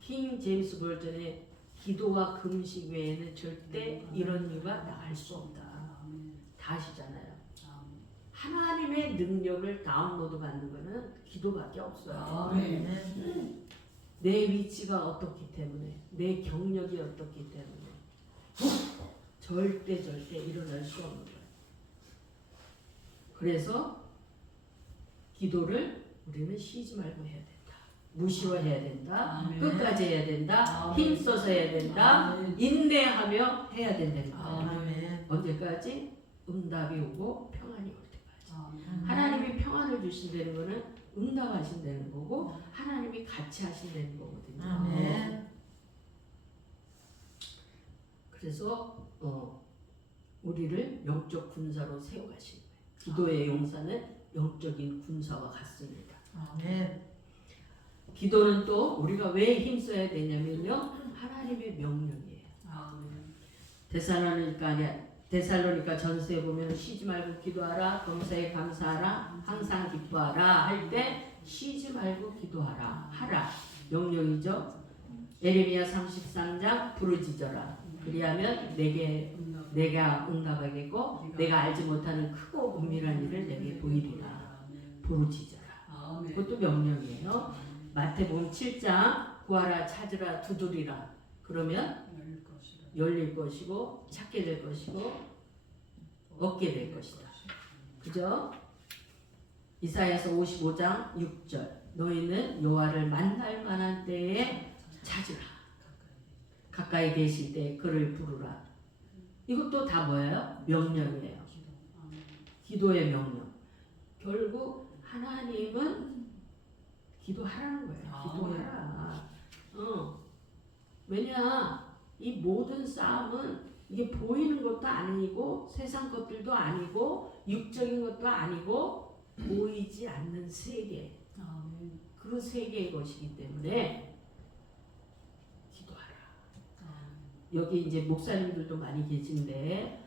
킹 제임스 버전의 기도와 금식 외에는 절대 이런 이유가 나갈 수 없다. 다 아시잖아요. 하나님의 능력을 다운로드 받는 거는 기도밖에 없어요. 아멘. 내 위치가 어떻기 때문에 내 경력이 어떻기 때문에 절대 일어날 수 없는 거예요. 그래서 기도를 우리는 쉬지 말고 해야 된다. 무시해야 된다. 아멘. 끝까지 해야 된다. 아멘. 힘써서 해야 된다. 아멘. 인내하며 해야 된다는 거예요. 아멘. 언제까지? 응답이 오고 평안이 올 때까지. 아멘. 하나님이 평안을 주신다는 거는 응답하신다는 거고 하나님이 같이 하신다는 거거든요. 아멘. 그래서 우리를 영적 군사로 세워가시는 거예요. 기도의 용사는 영적인 군사와 같습니다. 아멘. 기도는 또 우리가 왜 힘써야 되냐면요. 하나님의 명령이에요. 데살로니가 전서에 보면 쉬지 말고 기도하라, 범사에 감사하라, 항상 기뻐하라 할 때 쉬지 말고 기도하라 하라 명령이죠. 예레미야 33장 부르짖어라. 그리하면 내가 응답하겠고 내가 알지 못하는 크고 은밀한 일을 내게 보이리라. 부르짖어라. 그것도 명령이에요. 마태복음 7장 구하라 찾으라 두드리라. 그러면 열릴 것이고 찾게 될 것이고 얻게 될 것이다. 그죠? 이사야서 55장 6절 너희는 여호와를 만날 만한 때에 찾으라. 가까이 계실 때 그를 부르라. 이것도 다 뭐예요? 명령이에요. 기도의 명령. 결국 하나님은 기도하라는 거예요. 기도하라. 왜냐 이 모든 싸움은 이게 보이는 것도 아니고 세상 것들도 아니고 육적인 것도 아니고 보이지 않는 세계. 그 세계의 것이기 때문에 기도하라. 여기 이제 목사님들도 많이 계신데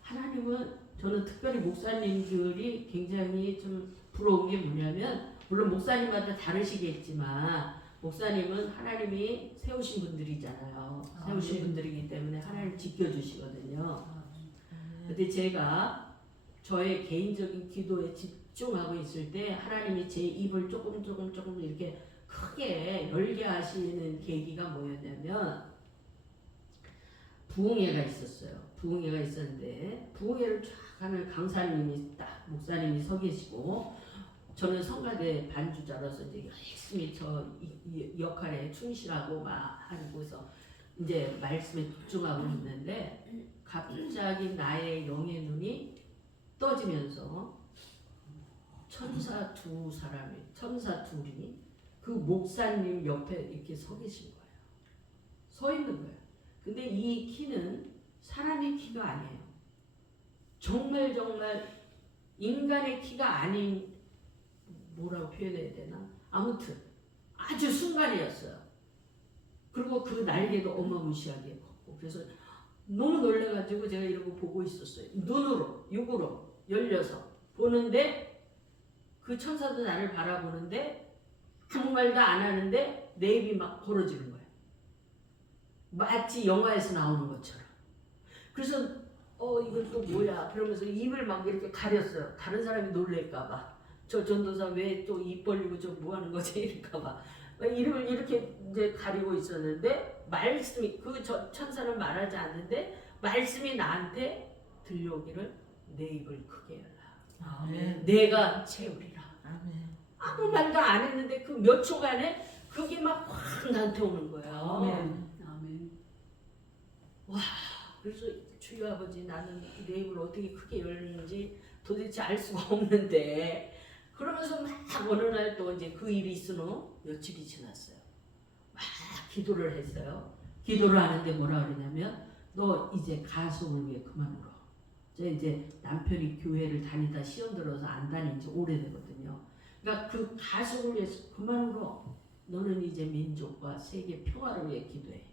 하나님은 저는 특별히 목사님들이 굉장히 좀 부러운 게 뭐냐면 물론 목사님마다 다르시겠지만 목사님은 하나님이 세우신 분들이잖아요. 세우신 분들이기 때문에 하나님 지켜주시거든요. 근데 제가 저의 개인적인 기도에 집중하고 있을 때 하나님이 제 입을 조금 이렇게 크게 열게 하시는 계기가 뭐였냐면 부흥회가 있었어요. 부흥회가 있었는데 부흥회를 쫙 하는 강사님이 딱 목사님이 서 계시고 저는 성가대 반주자로서 이제 열심히 이 역할에 충실하고 막 하고서 이제 말씀에 집중하고 있는데 갑자기 나의 영의 눈이 떠지면서 천사 둘이 그 목사님 옆에 이렇게 서 계신 거예요. 서 있는 거예요. 근데 이 키는 사람의 키가 아니에요. 정말 인간의 키가 아닌 뭐라고 표현해야 되나? 아무튼 아주 순간이었어요. 그리고 그 날개도 어마무시하게 컸고 그래서 너무 놀라가지고 제가 이러고 보고 있었어요. 눈으로 육으로 열려서 보는데 그 천사도 나를 바라보는데 아무 말도 안 하는데 내 입이 막 벌어지는 거예요. 마치 영화에서 나오는 것처럼. 그래서 이건 또 뭐야? 그러면서 입을 막 이렇게 가렸어요. 다른 사람이 놀랄까봐. 저 전도사 왜 또 입 벌리고 저 뭐 하는 거지? 이럴까봐. 이름을 이렇게 이제 가리고 있었는데 말씀이 그 천사는 말하지 않는데 말씀이 나한테 들려오기를 내 입을 크게 열라. 아멘. 내가 채우리라. 아멘. 아무 말도 안 했는데 그 몇 초간에 그게 막 확 나한테 오는 거예요. 아멘. 와, 그래서 주여 아버지 나는 내 입을 어떻게 크게 열는지 도대체 알 수가 없는데 그러면서 막 어느 날 또 이제 그 일이 있은 후 며칠이 지났어요. 막 기도를 했어요. 기도를 하는데 뭐라 그러냐면 너 이제 가수를 위해 그만 울어. 저 이제 남편이 교회를 다니다 시험 들어서 안 다닌 지 오래되거든요. 그러니까 그 가수를 위해서 그만 울어. 너는 이제 민족과 세계 평화를 위해 기도해.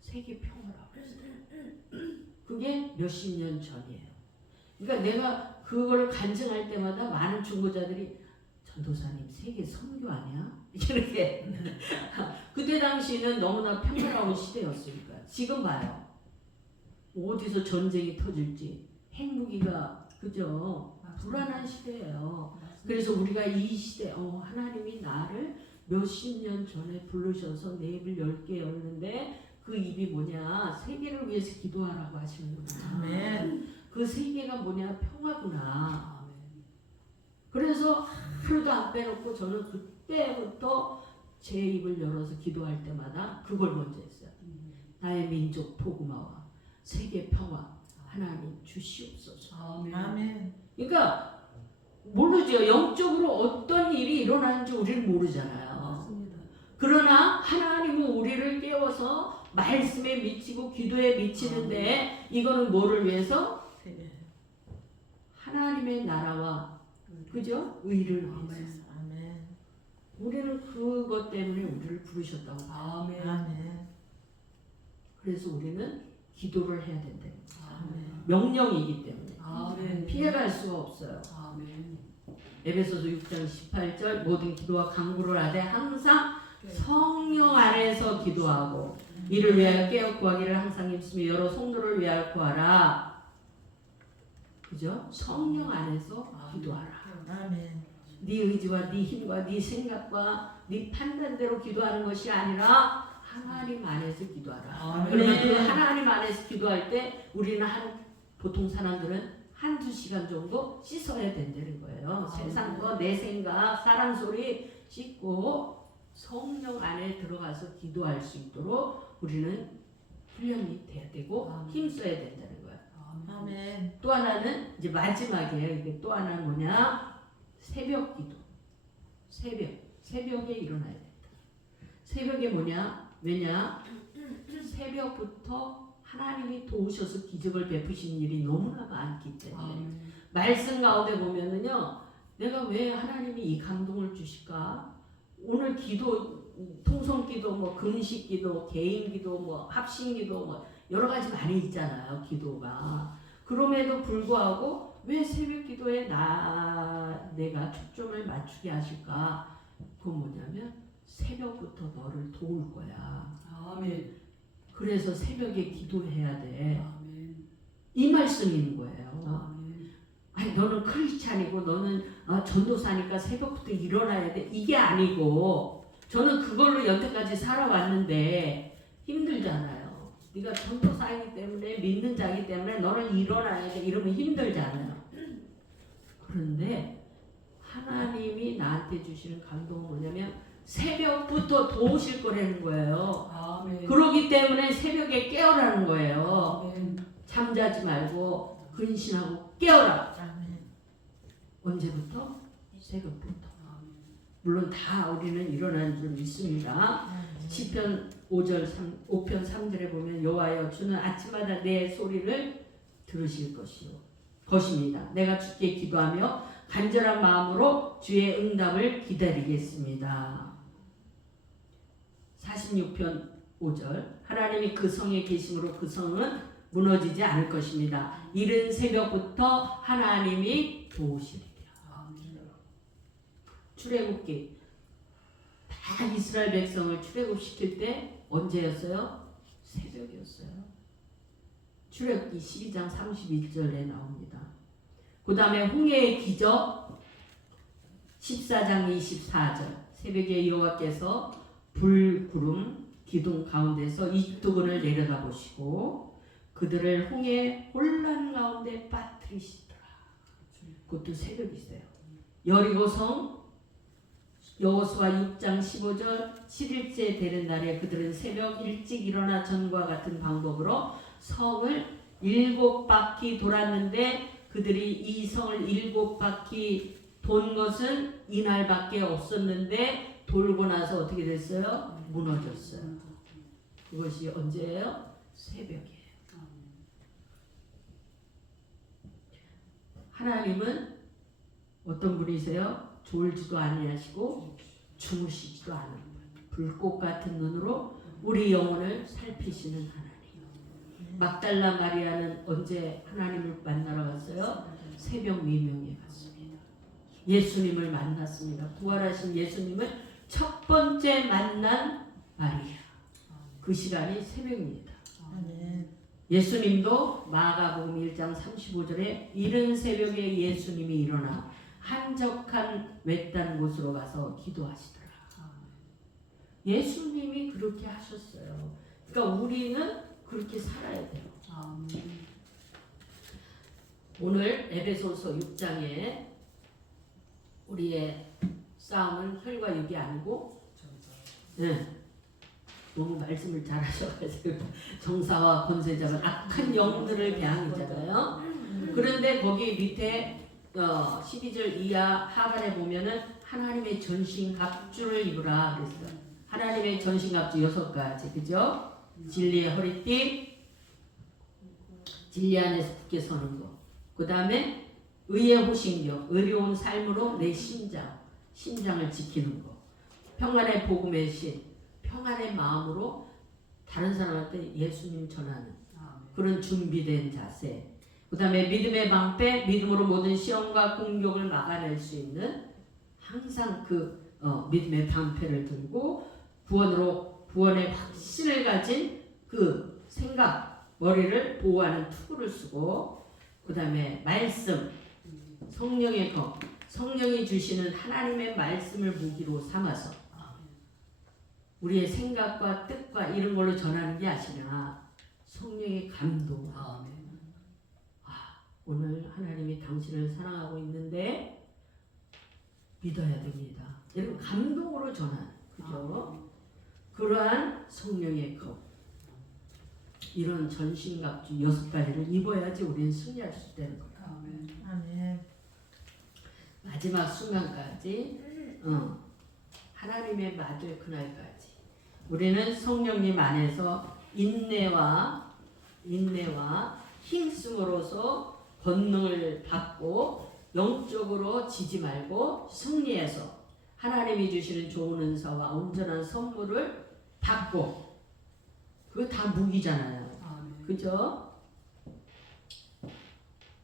세계 평화라고 그랬어요. 그게 몇십 년 전이에요. 그러니까 내가 그걸 간증할 때마다 많은 중보자들이 전도사님 세계 선교 아니야? 이렇게 그때 당시는 너무나 평화로운 시대였으니까 지금 봐요. 어디서 전쟁이 터질지 핵무기가 그죠? 불안한 시대예요. 그래서 우리가 이 시대 하나님이 나를 몇십 년 전에 부르셔서 내 입을 10개 열는데 그 입이 뭐냐? 세계를 위해서 기도하라고 하시는구나. 아멘. 그 세계가 뭐냐? 평화구나. 그래서 하루도 안 빼놓고 저는 그때부터 제 입을 열어서 기도할 때마다 그걸 먼저 했어요. 나의 민족 복음화와 세계 평화 하나님 주시옵소서. 아멘. 그러니까 모르죠. 영적으로 어떤 일이 일어나는지 우리는 모르잖아요. 그러나 하나님은 우리를 깨워서 말씀에 미치고 기도에 미치는데 이거는 뭐를 위해서? 하나님의 나라와 그죠? 의를 위해서. 아멘. 우리는 그것 때문에 우리를 부르셨다고. 아멘. 그래서 우리는 기도를 해야 된다. 아멘. 명령이기 때문에 아멘. 피해갈 수가 없어요. 아멘. 에베소서 6장 18절 모든 기도와 간구를 하되 항상 성령 안에서 기도하고 이를 위하여 깨어 구하기를 항상 힘쓰며 여러 성도를 위하여 구하라. 그죠? 성령 안에서 기도하라. 아멘. 네 의지와 네 힘과 네 생각과 네 판단대로 기도하는 것이 아니라 하나님 안에서 기도하라. 아멘. 그러면 그 하나님 안에서 기도할 때 우리는 보통 사람들은 한두 시간 정도 씻어야 된다는 거예요. 세상 거, 내 생각, 사람 소리 씻고 성령 안에 들어가서 기도할 수 있도록 우리는 훈련이 돼야 되고 힘써야 된다는 거예요. 아멘. 또 하나는 이제 마지막이에요. 이게 또 하나는 뭐냐? 새벽 기도. 새벽에 일어나야 된다. 새벽에 뭐냐? 왜냐? 새벽부터 하나님이 도우셔서 기적을 베푸신 일이 너무나 많기 때문에 말씀 가운데 보면은요, 내가 왜 하나님이 이 감동을 주실까? 오늘 기도, 통성기도, 뭐 금식기도, 개인기도, 뭐 합심기도, 뭐 여러 가지 많이 있잖아요. 기도가. 그럼에도 불구하고 왜 새벽기도에 내가 초점을 맞추게 하실까? 그건 뭐냐면 새벽부터 너를 도울 거야. 아멘. 그래서 새벽에 기도해야 돼. 아멘. 이 말씀이 있는 거예요. 아멘. 아니 너는 크리스찬이고 너는 전도사니까 새벽부터 일어나야 돼. 이게 아니고 저는 그걸로 여태까지 살아왔는데 힘들잖아요. 네가 전도사이기 때문에 믿는 자이기 때문에 너는 일어나야 돼. 이러면 힘들잖아요. 그런데 하나님이 나한테 주시는 감동은 뭐냐면 새벽부터 도우실 거라는 거예요. 아멘. 그러기 때문에 새벽에 깨어라는 거예요. 아멘. 잠자지 말고 근신하고 깨어라. 아멘. 언제부터? 새벽부터. 아멘. 물론 다 우리는 일어나는 줄 믿습니다. 시편 5편 3절에 보면 여호와여 주는 아침마다 내 소리를 들으실 것입니다. 내가 주께 기도하며 간절한 마음으로 주의 응답을 기다리겠습니다. 46편 5절 하나님이 그 성에 계심으로 그 성은 무너지지 않을 것입니다. 이른 새벽부터 하나님이 도우시리라. 출애굽기 다 이스라엘 백성을 출애굽시킬 때 언제였어요? 새벽이었어요. 출애굽기 12장 31절에 나옵니다. 그 다음에 홍해의 기적 14장 24절 새벽에 여호와께서 불, 구름, 기둥 가운데서 이두근을 내려다보시고 그들을 홍해 혼란 가운데 빠뜨리시더라. 그것도 새벽이세요. 여리고성 여호수아 6장 15절 7일째 되는 날에 그들은 새벽 일찍 일어나 전과 같은 방법으로 성을 7바퀴 돌았는데 그들이 이 성을 7바퀴 돈 것은 이날밖에 없었는데 돌고 나서 어떻게 됐어요? 무너졌어요. 그것이 언제예요? 새벽이에요. 하나님은 어떤 분이세요? 졸지도 아니하시고 주무시지도 않은 분. 불꽃 같은 눈으로 우리 영혼을 살피시는 하나님. 막달라 마리아는 언제 하나님을 만나러 갔어요? 새벽 미명에 갔습니다. 예수님을 만났습니다. 부활하신 예수님을 첫 번째 만난 마리아. 그 시간이 새벽입니다. 예수님도 마가복음 1장 35절에 이른 새벽에 예수님이 일어나 한적한 외딴 곳으로 가서 기도하시더라. 예수님이 그렇게 하셨어요. 그러니까 우리는 그렇게 살아야 돼요. 오늘 에베소서 6장에 우리의 싸움은 혈과 육이 아니고 너무 말씀을 잘하셔가지고 정사와 권세자가 악한 영들을 대항이잖아요. 그런데 거기 밑에 12절 이하 하반에 보면은 하나님의 전신 갑주를 입으라 그랬어요. 하나님의 전신 갑주 6가지, 그죠? 진리의 허리띠, 진리 안에서 굳게 서는 거. 그 다음에 의의 호신경, 의로운 삶으로 내 심장을 지키는 거. 평안의 복음의 신, 평안의 마음으로 다른 사람한테 예수님 전하는 그런 준비된 자세. 그 다음에 믿음의 방패, 믿음으로 모든 시험과 공격을 막아낼 수 있는 항상 그 믿음의 방패를 들고 구원의 확신을 가진 그 생각, 머리를 보호하는 투구를 쓰고, 그 다음에 말씀, 성령의 검, 성령이 주시는 하나님의 말씀을 무기로 삼아서 우리의 생각과 뜻과 이런 걸로 전하는 게 아니라 성령의 감동. 오늘 하나님이 당신을 사랑하고 있는데 믿어야 됩니다. 여러분 감동으로 전하는, 그죠? 그러한 성령의 검, 이런 전신갑주 6가지를 입어야지 우리는 승리할 수 있다는 거예요. 아멘. 마지막 순간까지 하나님의 맞을 그날까지 우리는 성령님 안에서 인내와 힘쓰므로써 권능을 받고 영적으로 지지 말고 승리해서 하나님이 주시는 좋은 은사와 온전한 선물을 받고, 그거 다 무기잖아요. 그죠?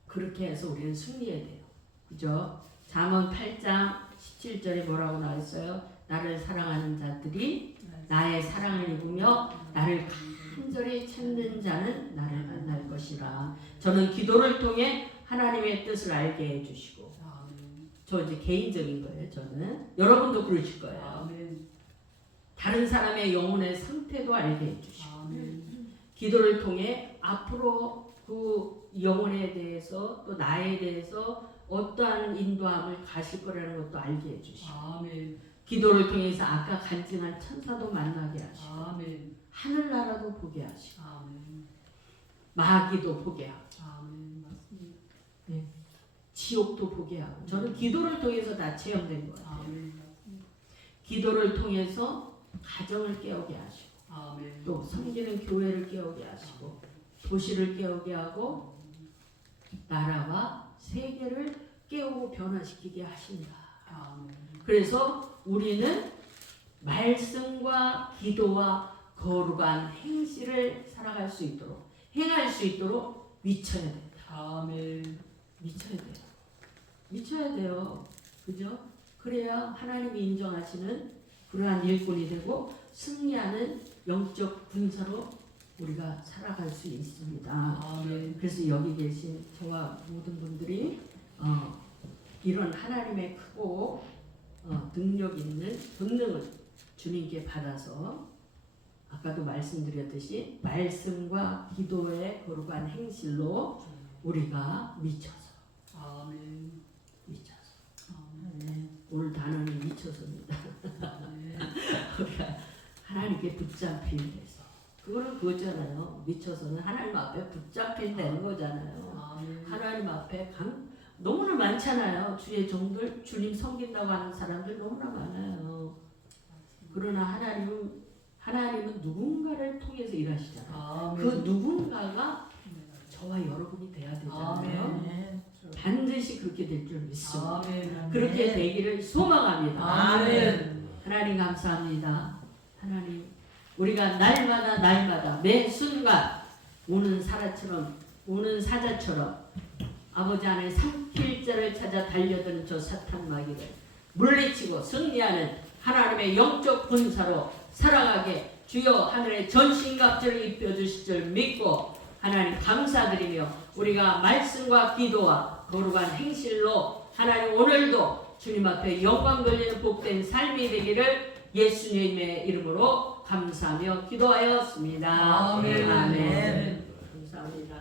그렇게 해서 우리는 승리해야 돼요. 그죠? 잠언 8장 17절에 뭐라고 나왔어요? 나를 사랑하는 자들이 나의 사랑을 입으며 나를 간절히 찾는 자는 나를 만날 것이라. 저는 기도를 통해 하나님의 뜻을 알게 해주시고, 저 이제 개인적인 거예요. 저는 여러분도 그러실 거예요. 다른 사람의 영혼의 상태도 알게 해주시고, 기도를 통해 앞으로 그 영혼에 대해서 또 나에 대해서 어떠한 인도함을 가실 거라는 것도 알게 해주시고, 기도를 통해서 아까 간증한 천사도 만나게 하시고, 하늘나라도 보게 하시고, 마귀도 보게 하고, 네. 지옥도 보게 하고. 저는 기도를 통해서 다 체험된 거예요. 기도를 통해서 가정을 깨우게 하시고, 또 섬기는 교회를 깨우게 하시고, 도시를 깨우게 하고, 나라와 세계를 깨우고 변화시키게 하신다. 그래서 우리는 말씀과 기도와 거룩한 행실을 살아갈 수 있도록, 행할 수 있도록 미쳐야 된다. 미쳐야 돼요. 미쳐야 돼요. 그죠? 그래야 하나님이 인정하시는 그러한 일꾼이 되고 승리하는 영적 군사로 우리가 살아갈 수 있습니다. 그래서 여기 계신 저와 모든 분들이 이런 하나님의 크고 능력 있는 본능을 주님께 받아서 아까도 말씀드렸듯이 말씀과 기도의 거룩한 행실로 우리가 미쳐서 오늘 단어는 미쳐서입니다. 우리가 하나님께 붙잡힌 데서, 그거는 그거잖아요. 미쳐서는 하나님 앞에 붙잡힌 되는 거잖아요. 하나님 앞에 너무나 많잖아요. 주의 종들, 주님 섬긴다고 하는 사람들 너무나 많아요. 그러나 하나님은 누군가를 통해서 일하시잖아요. 그 누군가가 저와 여러분이 돼야 되잖아요. 반드시 그렇게 될 줄 믿습니다. 그렇게 되기를 소망합니다. 하나님 감사합니다. 하나님, 우리가 날마다 매 순간 오는 사자처럼 아버지 안에 삼킬 자를 찾아 달려드는 저 사탄 마귀를 물리치고 승리하는 하나님의 영적 군사로 살아가게 주여 하늘의 전신갑주를 입혀주실 줄 믿고 하나님 감사드리며, 우리가 말씀과 기도와 거룩한 행실로 하나님 오늘도 주님 앞에 영광 돌리는 복된 삶이 되기를 예수님의 이름으로 감사하며 기도하였습니다. 아멘. 감사합니다.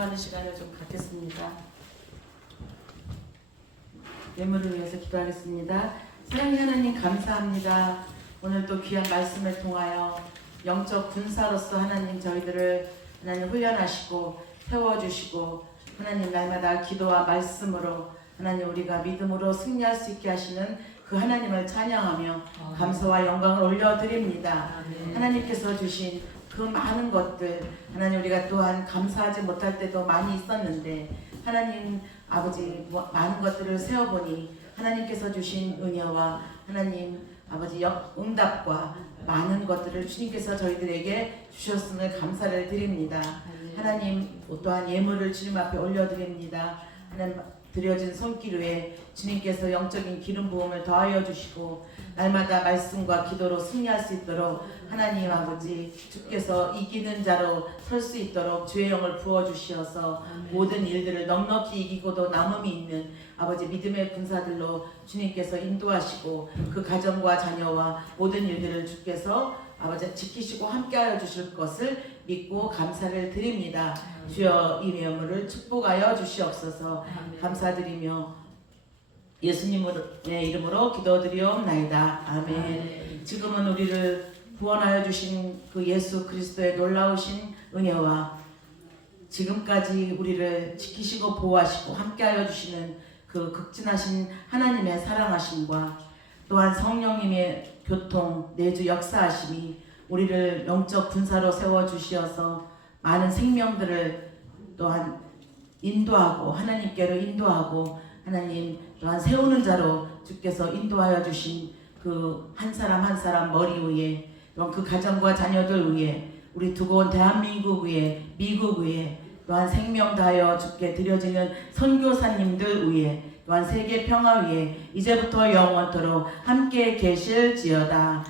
기도하는 시간을 좀 갖겠습니다. 예물을 위해서 기도하겠습니다. 사랑의 하나님 감사합니다. 오늘 또 귀한 말씀을 통하여 영적 군사로서 하나님 저희들을 하나님 훈련하시고 세워주시고 하나님 날마다 기도와 말씀으로 하나님 우리가 믿음으로 승리할 수 있게 하시는 그 하나님을 찬양하며 감사와 영광을 올려드립니다. 하나님께서 주신 그 많은 것들 하나님 우리가 또한 감사하지 못할 때도 많이 있었는데 하나님 아버지 많은 것들을 세어보니 하나님께서 주신 은혜와 하나님 아버지 응답과 많은 것들을 주님께서 저희들에게 주셨음을 감사를 드립니다. 하나님 또한 예물을 주님 앞에 올려드립니다. 하나님 드려진 손길 위에 주님께서 영적인 기름 부음을 더하여 주시고 날마다 말씀과 기도로 승리할 수 있도록 하나님 아버지 주께서 이기는 자로 설 수 있도록 주의 영을 부어주시어서 모든 일들을 넉넉히 이기고도 남음이 있는 아버지 믿음의 군사들로 주님께서 인도하시고 그 가정과 자녀와 모든 일들을 주께서 아버지 지키시고 함께하여 주실 것을 믿고 감사를 드립니다. 주여 이 예물을 축복하여 주시옵소서. 감사드리며 예수님의 이름으로 기도드리옵나이다. 아멘. 지금은 우리를 구원하여 주신 그 예수 그리스도의 놀라우신 은혜와 지금까지 우리를 지키시고 보호하시고 함께하여 주시는 그 극진하신 하나님의 사랑하심과 또한 성령님의 교통 내주 역사하심이 우리를 영적 군사로 세워주시어서 많은 생명들을 또한 인도하고 하나님께로 인도하고 하나님 또한 세우는 자로 주께서 인도하여 주신 그 한 사람 한 사람 머리 위에 또한 그 가정과 자녀들 위에 우리 두고 온 대한민국 위에 미국 위에 또한 생명 다하여 주께 드려지는 선교사님들 위에 또한 세계 평화 위에 이제부터 영원토록 함께 계실지어다.